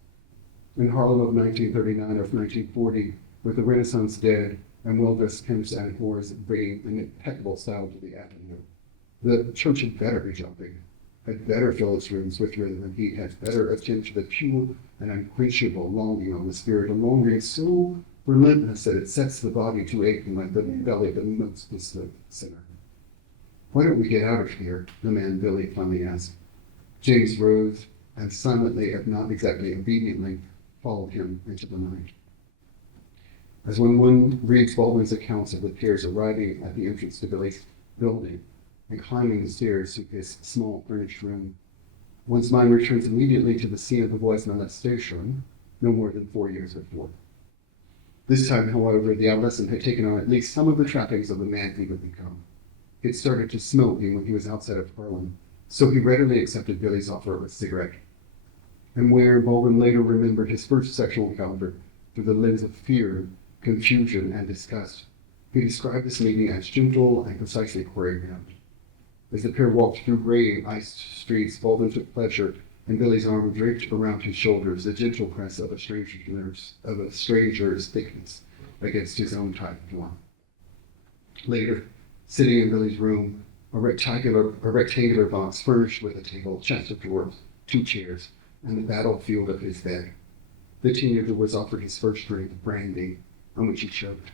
In Harlem of 1939 or 1940, with the Renaissance dead and well-dressed pimps and whores bringing an impeccable style to the avenue, the church had better be jumping, had better fill its rooms with rhythm and heat, had better attend to the pure and unquenchable longing of the spirit, a longing so relentless that it sets the body to aching like the belly of the most distant sinner. Why don't we get out of here? The man Billy finally asked. James rose and silently, if not exactly obediently, followed him into the night. As when one reads Baldwin's accounts of the peers arriving at the entrance to Billy's building and climbing the stairs to his small furnished room, one's mind returns immediately to the scene of the boy's molestation no more than 4 years before. This time, however, the adolescent had taken on at least some of the trappings of the man he would become. He had started to smoke when he was outside of Harlem, so he readily accepted Billy's offer of a cigarette. And where Baldwin later remembered his first sexual encounter through the lens of fear, confusion, and disgust, he described this meeting as gentle and precisely choreographed. As the pair walked through gray, iced streets, Baldwin took pleasure in Billy's arm draped around his shoulders, the gentle press of a stranger's thickness against his own tight form. Later, sitting in Billy's room, a rectangular box furnished with a table, chest of drawers, 2 chairs, and the battlefield of his bed, the teenager was offered his first drink of brandy, on which he choked,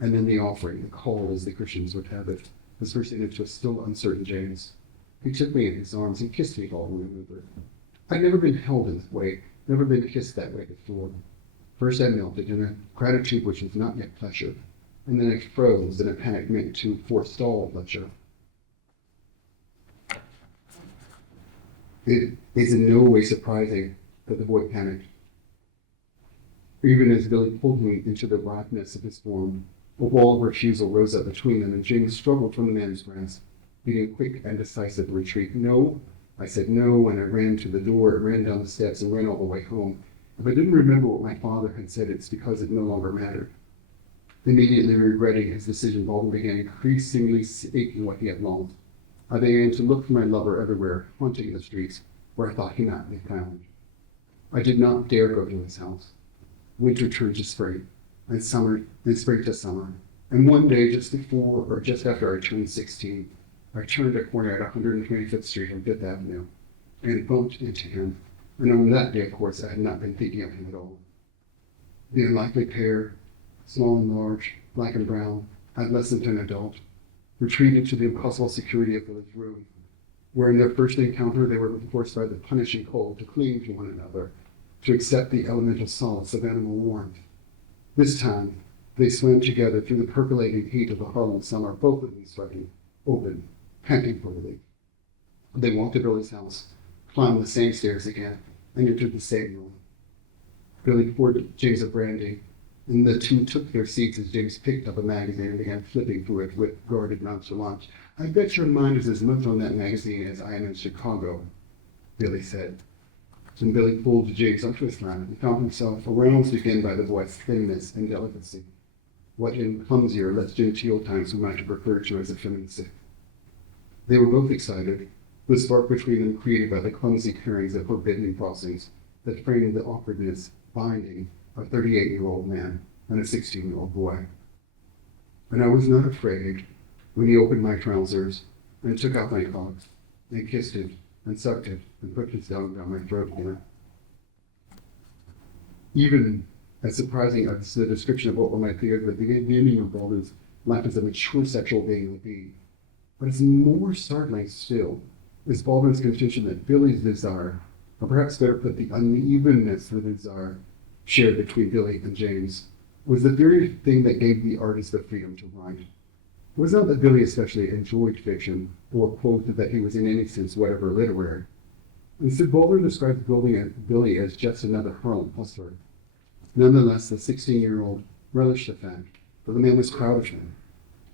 and then the offering, the call as the Christians would have it, was presented to a still uncertain James. He took me in his arms and kissed me, Baldwin remembered. I'd never been held in this way, never been kissed that way before. First I melted in a gratitude which was not yet pleasure, and then I froze in a panic meant to forestall pleasure. It is in no way surprising that the boy panicked. Even as Billy pulled me into the blackness of his form, a wall of refusal rose up between them, and James struggled from the man's grasp, beating a quick and decisive retreat. No, I said no, and I ran to the door, ran down the steps, and ran all the way home. If I didn't remember what my father had said, it's because it no longer mattered. Immediately regretting his decision, Baldwin began increasingly seeking what he had longed. I began to look for my lover everywhere, haunting the streets where I thought he might be found. I did not dare go to his house. Winter turned to spring, and summer, then spring to summer. And one day, just before or just after I turned 16, I turned a corner at 125th Street and 5th Avenue, and bumped into him. And on that day, of course, I had not been thinking of him at all. The unlikely pair, small and large, black and brown, adolescent and adult, retreated to the impossible security of Billy's room, where in their first encounter they were forced by the punishing cold to cling to one another, to accept the elemental solace of animal warmth. This time, they swam together through the percolating heat of the Harlem summer, both of them sweating, open, panting for relief. They walked to Billy's house, climbed the same stairs again, and entered the same room. Billy poured James a brandy, and the two took their seats as James picked up a magazine and began flipping through it with guarded nonchalance. I bet your mind is as much on that magazine as I am in Chicago, Billy said. And Billy pulled James onto his lap and found himself aroused again by the boy's thinness and delicacy, what in clumsier, less genteel times we might have referred to as effeminacy. They were both excited, the spark between them created by the clumsy clearings of forbidden crossings that framed the awkwardness, binding, of a 38-year-old man and a 16-year-old boy. And I was not afraid when he opened my trousers and took out my cock and kissed it and sucked it and put his tongue down my throat again. Even as surprising as the description of what might be at the beginning of Baldwin's life as a mature sexual being would be, but it's more startling still is Baldwin's contention that Billy's desire, or perhaps better put, the unevenness of the desire shared between Billy and James, was the very thing that gave the artist the freedom to write. It was not that Billy especially enjoyed fiction, or quote that he was in any sense whatever literary. Instead, Baldwin describes Billy as just another Harlem hustler. Nonetheless, the 16-year-old relished the fact that the man was proud of him,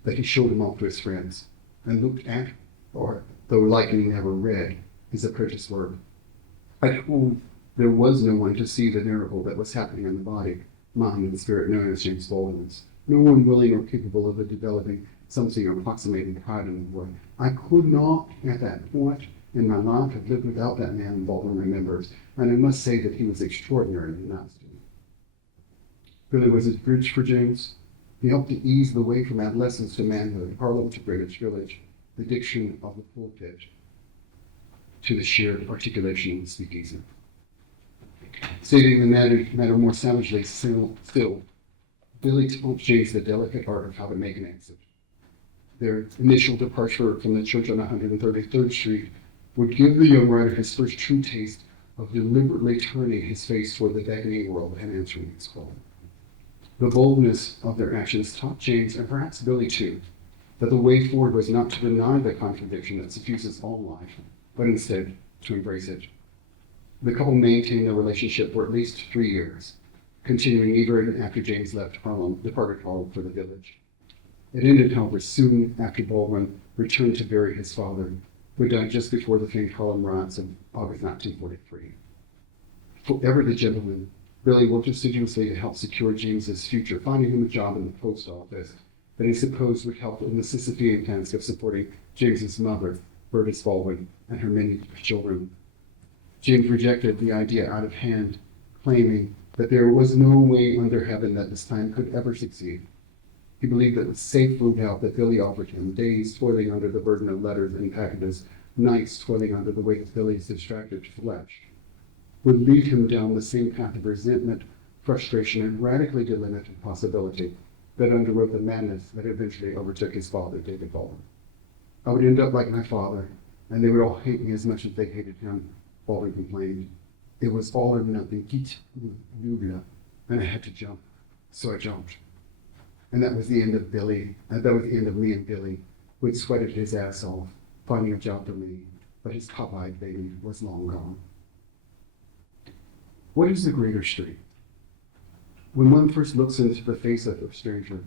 that he showed him off to his friends, and looked at, or though likely never read, his apprentice work. At home, there was no one to see the miracle that was happening in the body, mind, and spirit known as James Baldwin's. No one willing or capable of developing something approximating pride in the work. I could not, at that point in my life, have lived without that man, Baldwin remembers, and I must say that he was extraordinarily nasty. Billy was his bridge for James. He helped to ease the way from adolescence to manhood, Harlem to Greenwich Village, the diction of the pulpit to the sheer articulation of the speakeasy. Stating the matter more savagely still, Billy taught James the delicate art of how to make an exit. Their initial departure from the church on 133rd Street would give the young writer his first true taste of deliberately turning his face toward the beckoning world and answering its call. The boldness of their actions taught James, and perhaps Billy too, that the way forward was not to deny the contradiction that suffuses all life, but instead to embrace it. The couple maintained their relationship for at least 3 years, continuing even after James departed Harlem for the village. It ended, however, soon after Baldwin returned to bury his father, who died just before the famed Harlem riots of August 1943. Forever the gentleman, Billy worked assiduously to help secure James's future, finding him a job in the post office that he supposed would help in the Sisyphean task of supporting James's mother, Bernice Baldwin, and her many children. James rejected the idea out of hand, claiming that there was no way under heaven that this time could ever succeed. He believed that the safe route out that Billy offered him, days toiling under the burden of letters and packages, nights toiling under the weight of Billy's distracted flesh, would lead him down the same path of resentment, frustration, and radically delimited possibility that underwrote the madness that eventually overtook his father, David Baldwin. I would end up like my father, and they would all hate me as much as they hated him, Baldwin complained. It was all or nothing, and I had to jump, so I jumped. And that was the end of Billy, and that was the end of me and Billy, who had sweated his ass off, finding a job for me, but his pop-eyed baby was long gone. What is the greater street? When one first looks into the face of a stranger,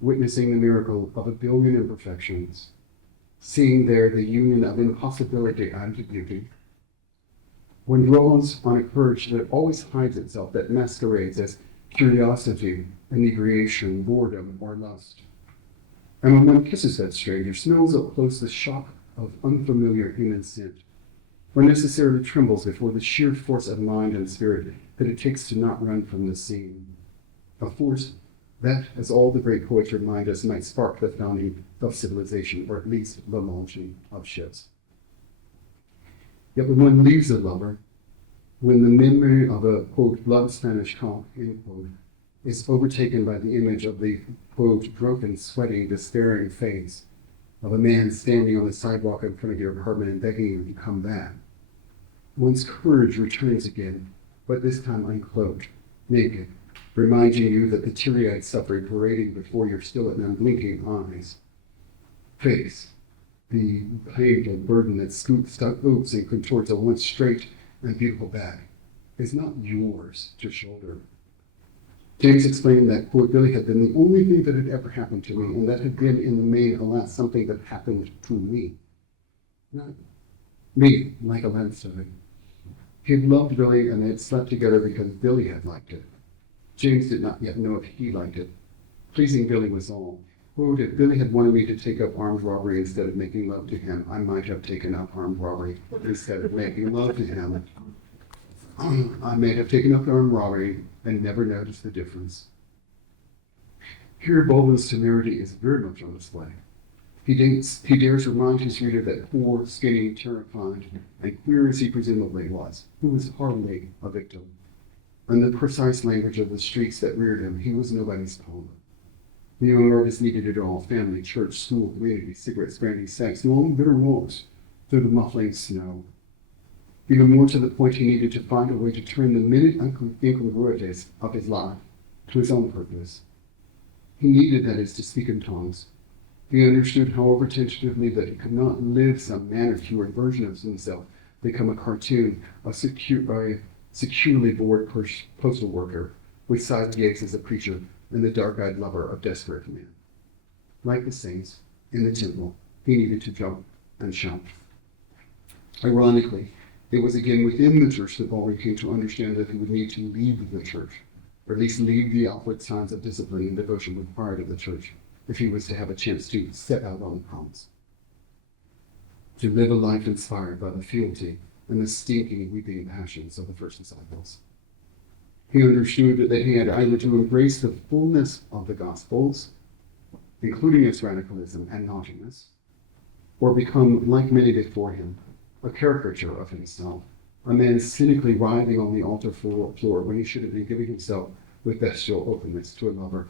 witnessing the miracle of a billion imperfections, seeing there the union of impossibility and beauty, one draws on a courage that always hides itself, that masquerades as curiosity, inebriation, boredom, or lust. And when one kisses that stranger, smells up close the shock of unfamiliar human scent, or necessarily trembles before the sheer force of mind and spirit that it takes to not run from the scene. A force that, as all the great poets remind us, might spark the founding of civilization, or at least the launching of ships. Yet when one leaves a lover, when the memory of a, quote, loved Spanish conch, end quote, is overtaken by the image of the, quote, broken, sweating, despairing face of a man standing on the sidewalk in front of your apartment and begging you to come back, one's courage returns again, but this time uncloaked, naked, reminding you that the teary-eyed suffering parading before your still and unblinking eyes face the painful burden that scoops and contorts a once straight and beautiful back is not yours to shoulder. James explained that, quote, Billy had been the only thing that had ever happened to me, and that had been in the main, alas, something that happened to me. Not me, like a landslide. He had loved Billy, and they had slept together because Billy had liked it. James did not yet know if he liked it. Pleasing Billy was all. Quote, if Billy had wanted me to take up armed robbery instead of making love to him, I might have taken up armed robbery instead of making love to him. I may have taken up armed robbery and never noticed the difference. Here Baldwin's temerity is very much on display. He dares remind his reader that poor, skinny, terrified, and queer as he presumably was, he was hardly a victim. In the precise language of the streets that reared him, he was nobody's pawn. The young artist needed it all: family, church, school, community, cigarettes, brandy, sex, long bitter walks through the muffling snow. Even more to the point, he needed to find a way to turn the minute incongruities of his life to his own purpose. He needed, that is, to speak in tongues. He understood, however tentatively, that he could not live some manicured version of himself, become a cartoon, a securely bored postal worker, with side gigs as a preacher and the dark-eyed lover of desperate men. Like the saints in the temple, he needed to jump and shout. Ironically, it was again within the church that Baldwin came to understand that he would need to leave the church, or at least leave the outward signs of discipline and devotion required of the church, if he was to have a chance to set out on the promise. To live a life inspired by the fealty and the stinking, weeping passions of the first disciples. He understood that he had either to embrace the fullness of the Gospels, including its radicalism and naughtiness, or become, like many before him, a caricature of himself, a man cynically writhing on the altar floor when he should have been giving himself with bestial openness to a lover.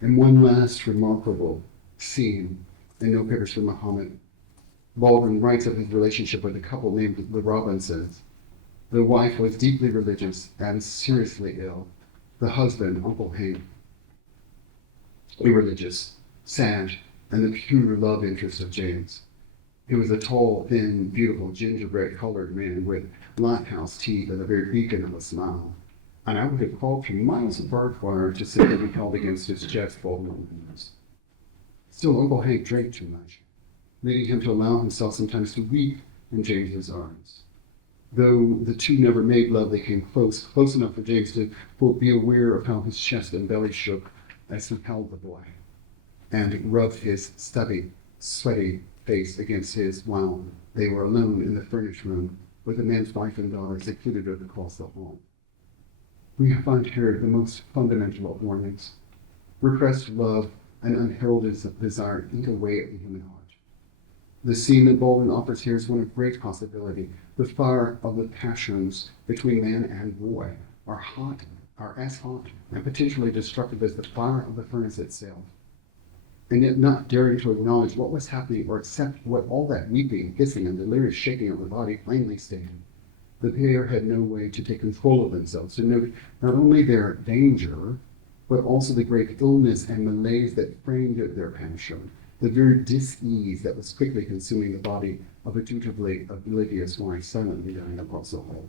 And one last remarkable scene in No Papers for Muhammad, Baldwin writes of his relationship with a couple named the Robinsons. The wife was deeply religious and seriously ill. The husband, Uncle Hank, irreligious, sad, and the pure love interest of James. He was a tall, thin, beautiful, gingerbread-colored man with lighthouse teeth and a very beacon of a smile. And I would have called for miles of barbed wire to simply be held against his chest, Baldwin knows. Still, Uncle Hank drank too much, leading him to allow himself sometimes to weep in James's arms. Though the two never made love, they came close enough for James to, quote, be aware of how his chest and belly shook as he held the boy, and rubbed his stubby, sweaty face against his while they were alone in the furnished room with the man's wife and daughter secluded across the hall. We find here the most fundamental of warnings. Repressed love and unheralded desire eat away at the human heart. The scene that Baldwin offers here is one of great possibility. The fire of the passions between man and boy are as hot and potentially destructive as the fire of the furnace itself. And yet not daring to acknowledge what was happening or accept what all that weeping, hissing, and delirious shaking of the body plainly stated. The pair had no way to take control of themselves, to note not only their danger, but also the great illness and malaise that framed their passion, the very dis-ease that was quickly consuming the body of a dutifully oblivious wife silently dying across the hall.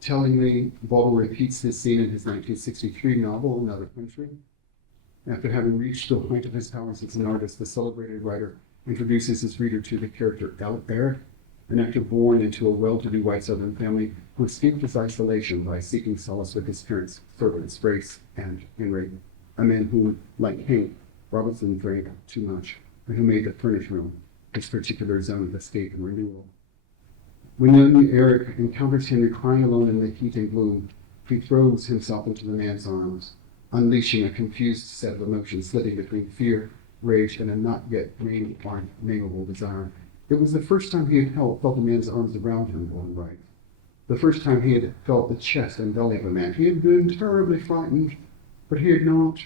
Tellingly, Baldwin repeats this scene in his 1963 novel, Another Country. After having reached the height of his powers as an artist, the celebrated writer introduces his reader to the character Eric, an actor born into a well-to-do white Southern family who escaped his isolation by seeking solace with his parents, servants, Grace and Henry, a man who, like Hank, Robinson drank too much, and who made the furnished room his particular zone of escape and renewal. When young Eric encounters Henry crying alone in the heat and gloom, he throws himself into the man's arms, unleashing a confused set of emotions slipping between fear, rage, and a not yet nameable desire. It was the first time he had felt a man's arms around him, Baldwin writes. The first time he had felt the chest and belly of a man. He had been terribly frightened, but he had not,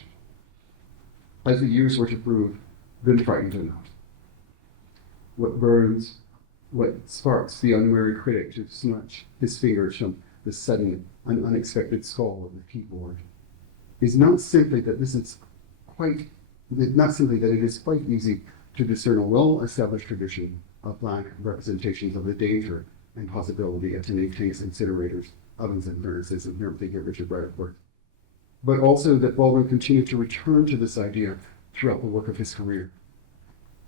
as the years were to prove, been frightened enough. What burns, what sparks the unwary critic to snatch his fingers from the sudden and unexpected skull of the keyboard is not simply that it is quite easy to discern a well-established tradition of Black representations of the danger and possibility attending tanks, incinerators, ovens, and furnaces, and here I'm thinking of Richard Wright, of course. But also that Baldwin continued to return to this idea throughout the work of his career.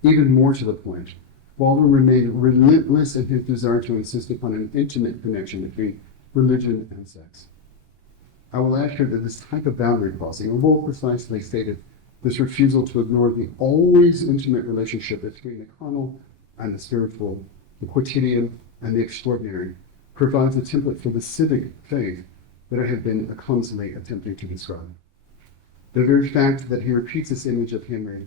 Even more to the point, Baldwin remained relentless in his desire to insist upon an intimate connection between religion and sex. I will add here that this type of boundary crossing, or more precisely stated, this refusal to ignore the always intimate relationship between the carnal and the spiritual, the quotidian and the extraordinary, provides a template for the civic faith that I have been clumsily attempting to describe. The very fact that he repeats this image of Henry,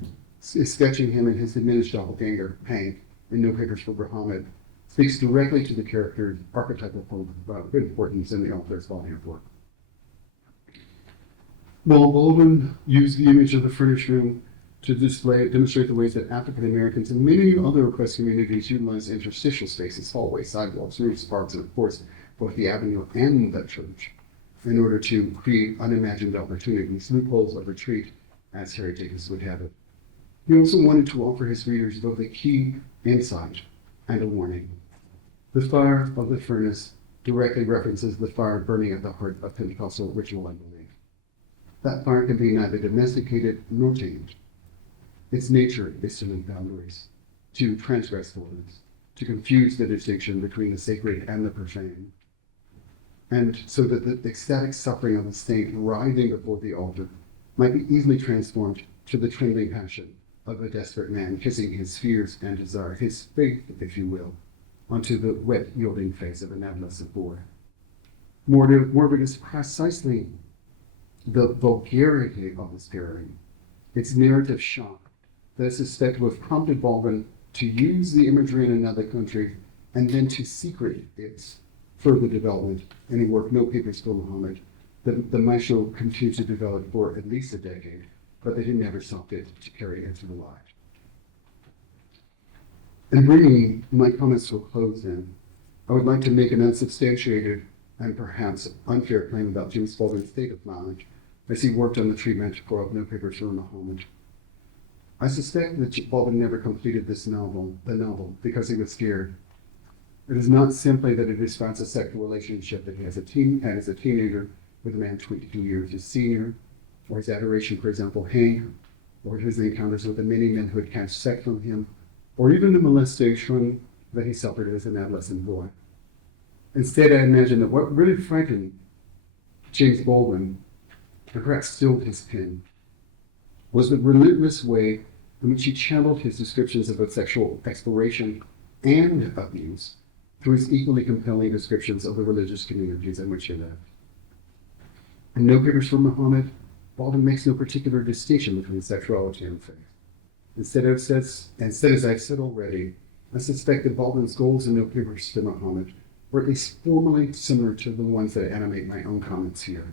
is sketching him in his diminished doppelganger, Hank, in No Papers for Muhammad, speaks directly to the character's archetypal importance in the author's body of work. While Baldwin used the image of the furnished room to demonstrate the ways that African Americans and many other oppressed communities utilize interstitial spaces, hallways, sidewalks, roofs, parks, and of course, both the avenue and the church, in order to create unimagined opportunities, loopholes of retreat, as Harry Dickens would have it. He also wanted to offer his readers both a key insight and a warning. The fire of the furnace directly references the fire burning at the heart of Pentecostal ritual and belief. That fire can be neither domesticated nor tamed. Its nature is to leave boundaries, to transgress borders, to confuse the distinction between the sacred and the profane, and so that the ecstatic suffering of the saint writhing before the altar might be easily transformed to the trembling passion of a desperate man kissing his fears and desire, his faith, if you will, onto the wet, yielding face of an adolescent boy. Morbid is precisely the vulgarity of this parody, its narrative shock, that I suspect would have prompted Baldwin to use the imagery in another country and then to secret its further development in a work, No Papers for Muhammad, that the maestro continued to develop for at least a decade, but that he never sought it to carry into the light. In bringing my comments to a close then, I would like to make an unsubstantiated and perhaps unfair claim about James Baldwin's state of mind as he worked on the treatment for No Papers for Muhammad. I suspect that Baldwin never completed the novel, because he was scared. It is not simply that it describes a sexual relationship that he had as a teenager with a man 22 years his senior, or his adoration for example, Hank, or his encounters with the many men who had catched sex from him, or even the molestation that he suffered as an adolescent boy. Instead, I imagine that what really frightened James Baldwin, and perhaps stilled his pen, was the relentless way in which he channeled his descriptions of both sexual exploration and abuse through his equally compelling descriptions of the religious communities in which he lived. In No Papers for Muhammad, Baldwin makes no particular distinction between sexuality and faith. Instead, as I've said already, I suspect that Baldwin's goals in No Papers for Muhammad were at least formally similar to the ones that animate my own comments here.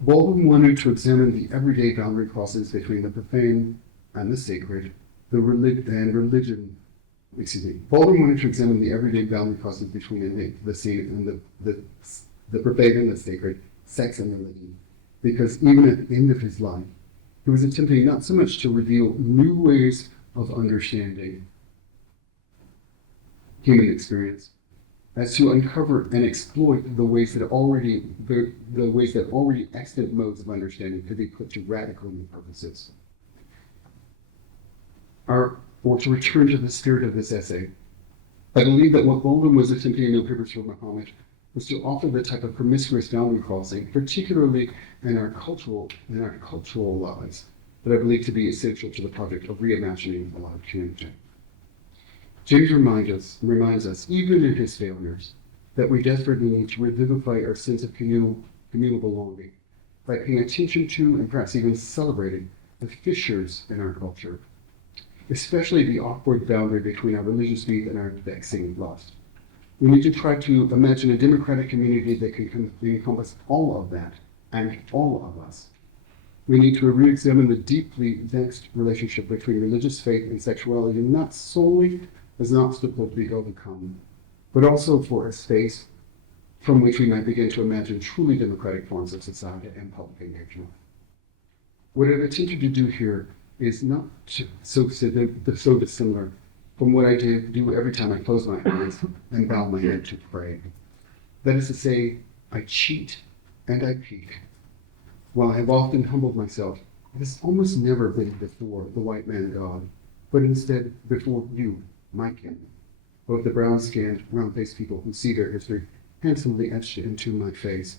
Baldwin wanted to examine the everyday boundary crosses between the profane and the sacred, Baldwin wanted to examine the everyday boundary crosses between the profane and the sacred, sex and religion, because even at the end of his life, he was attempting not so much to reveal new ways of understanding human experience, as to uncover and exploit the ways that already extant modes of understanding could be put to radical new purposes. Or to return to the spirit of this essay, I believe that what Baldwin was attempting in No Papers for Muhammad was to offer the type of promiscuous boundary crossing, particularly in our cultural lives, that I believe to be essential to the project of reimagining the life community. James reminds us, even in his failures, that we desperately need to revivify our sense of communal belonging by paying attention to and perhaps even celebrating the fissures in our culture, especially the awkward boundary between our religious faith and our vexing lust. We need to try to imagine a democratic community that can encompass all of that and all of us. We need to re-examine the deeply vexed relationship between religious faith and sexuality, not solely as an obstacle to be overcome, but also for a space from which we might begin to imagine truly democratic forms of society and public engagement. What I've attempted to do here is not so dissimilar from what I do every time I close my eyes and bow my head to pray. That is to say, I cheat and I peek. While I have often humbled myself, it has almost never been before the white man God, but instead before you, my kin, both the brown-skinned, round-faced people who see their history handsomely etched into my face,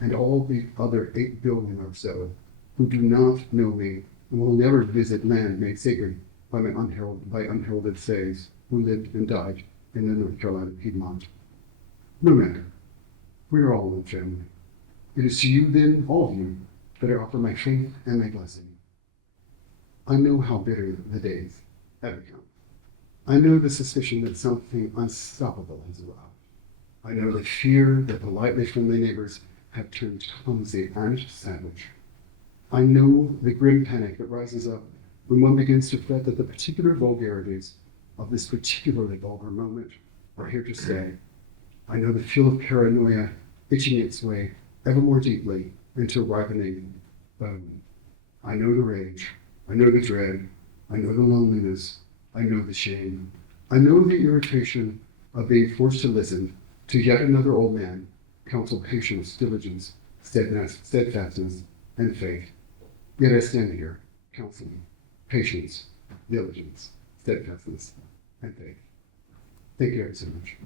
and all the other 8 billion or so who do not know me and will never visit land made sacred by unheralded sages who lived and died in the North Carolina Piedmont. No matter, we are all one family. It is to you then, all of you, that I offer my faith and my blessing. I know how bitter the days have become. I know the suspicion that something unstoppable has arrived. I know the fear that politely friendly neighbors have turned clumsy and savage. I know the grim panic that rises up when one begins to fret that the particular vulgarities of this particularly vulgar moment are here to stay. I know the feel of paranoia itching its way ever more deeply into ripening bone. I know the rage, I know the dread, I know the loneliness, I know the shame. I know the irritation of being forced to listen to yet another old man counsel patience, diligence, steadfastness, and faith. Yet I stand here, counseling patience, diligence, steadfastness, and faith. Thank you very so much.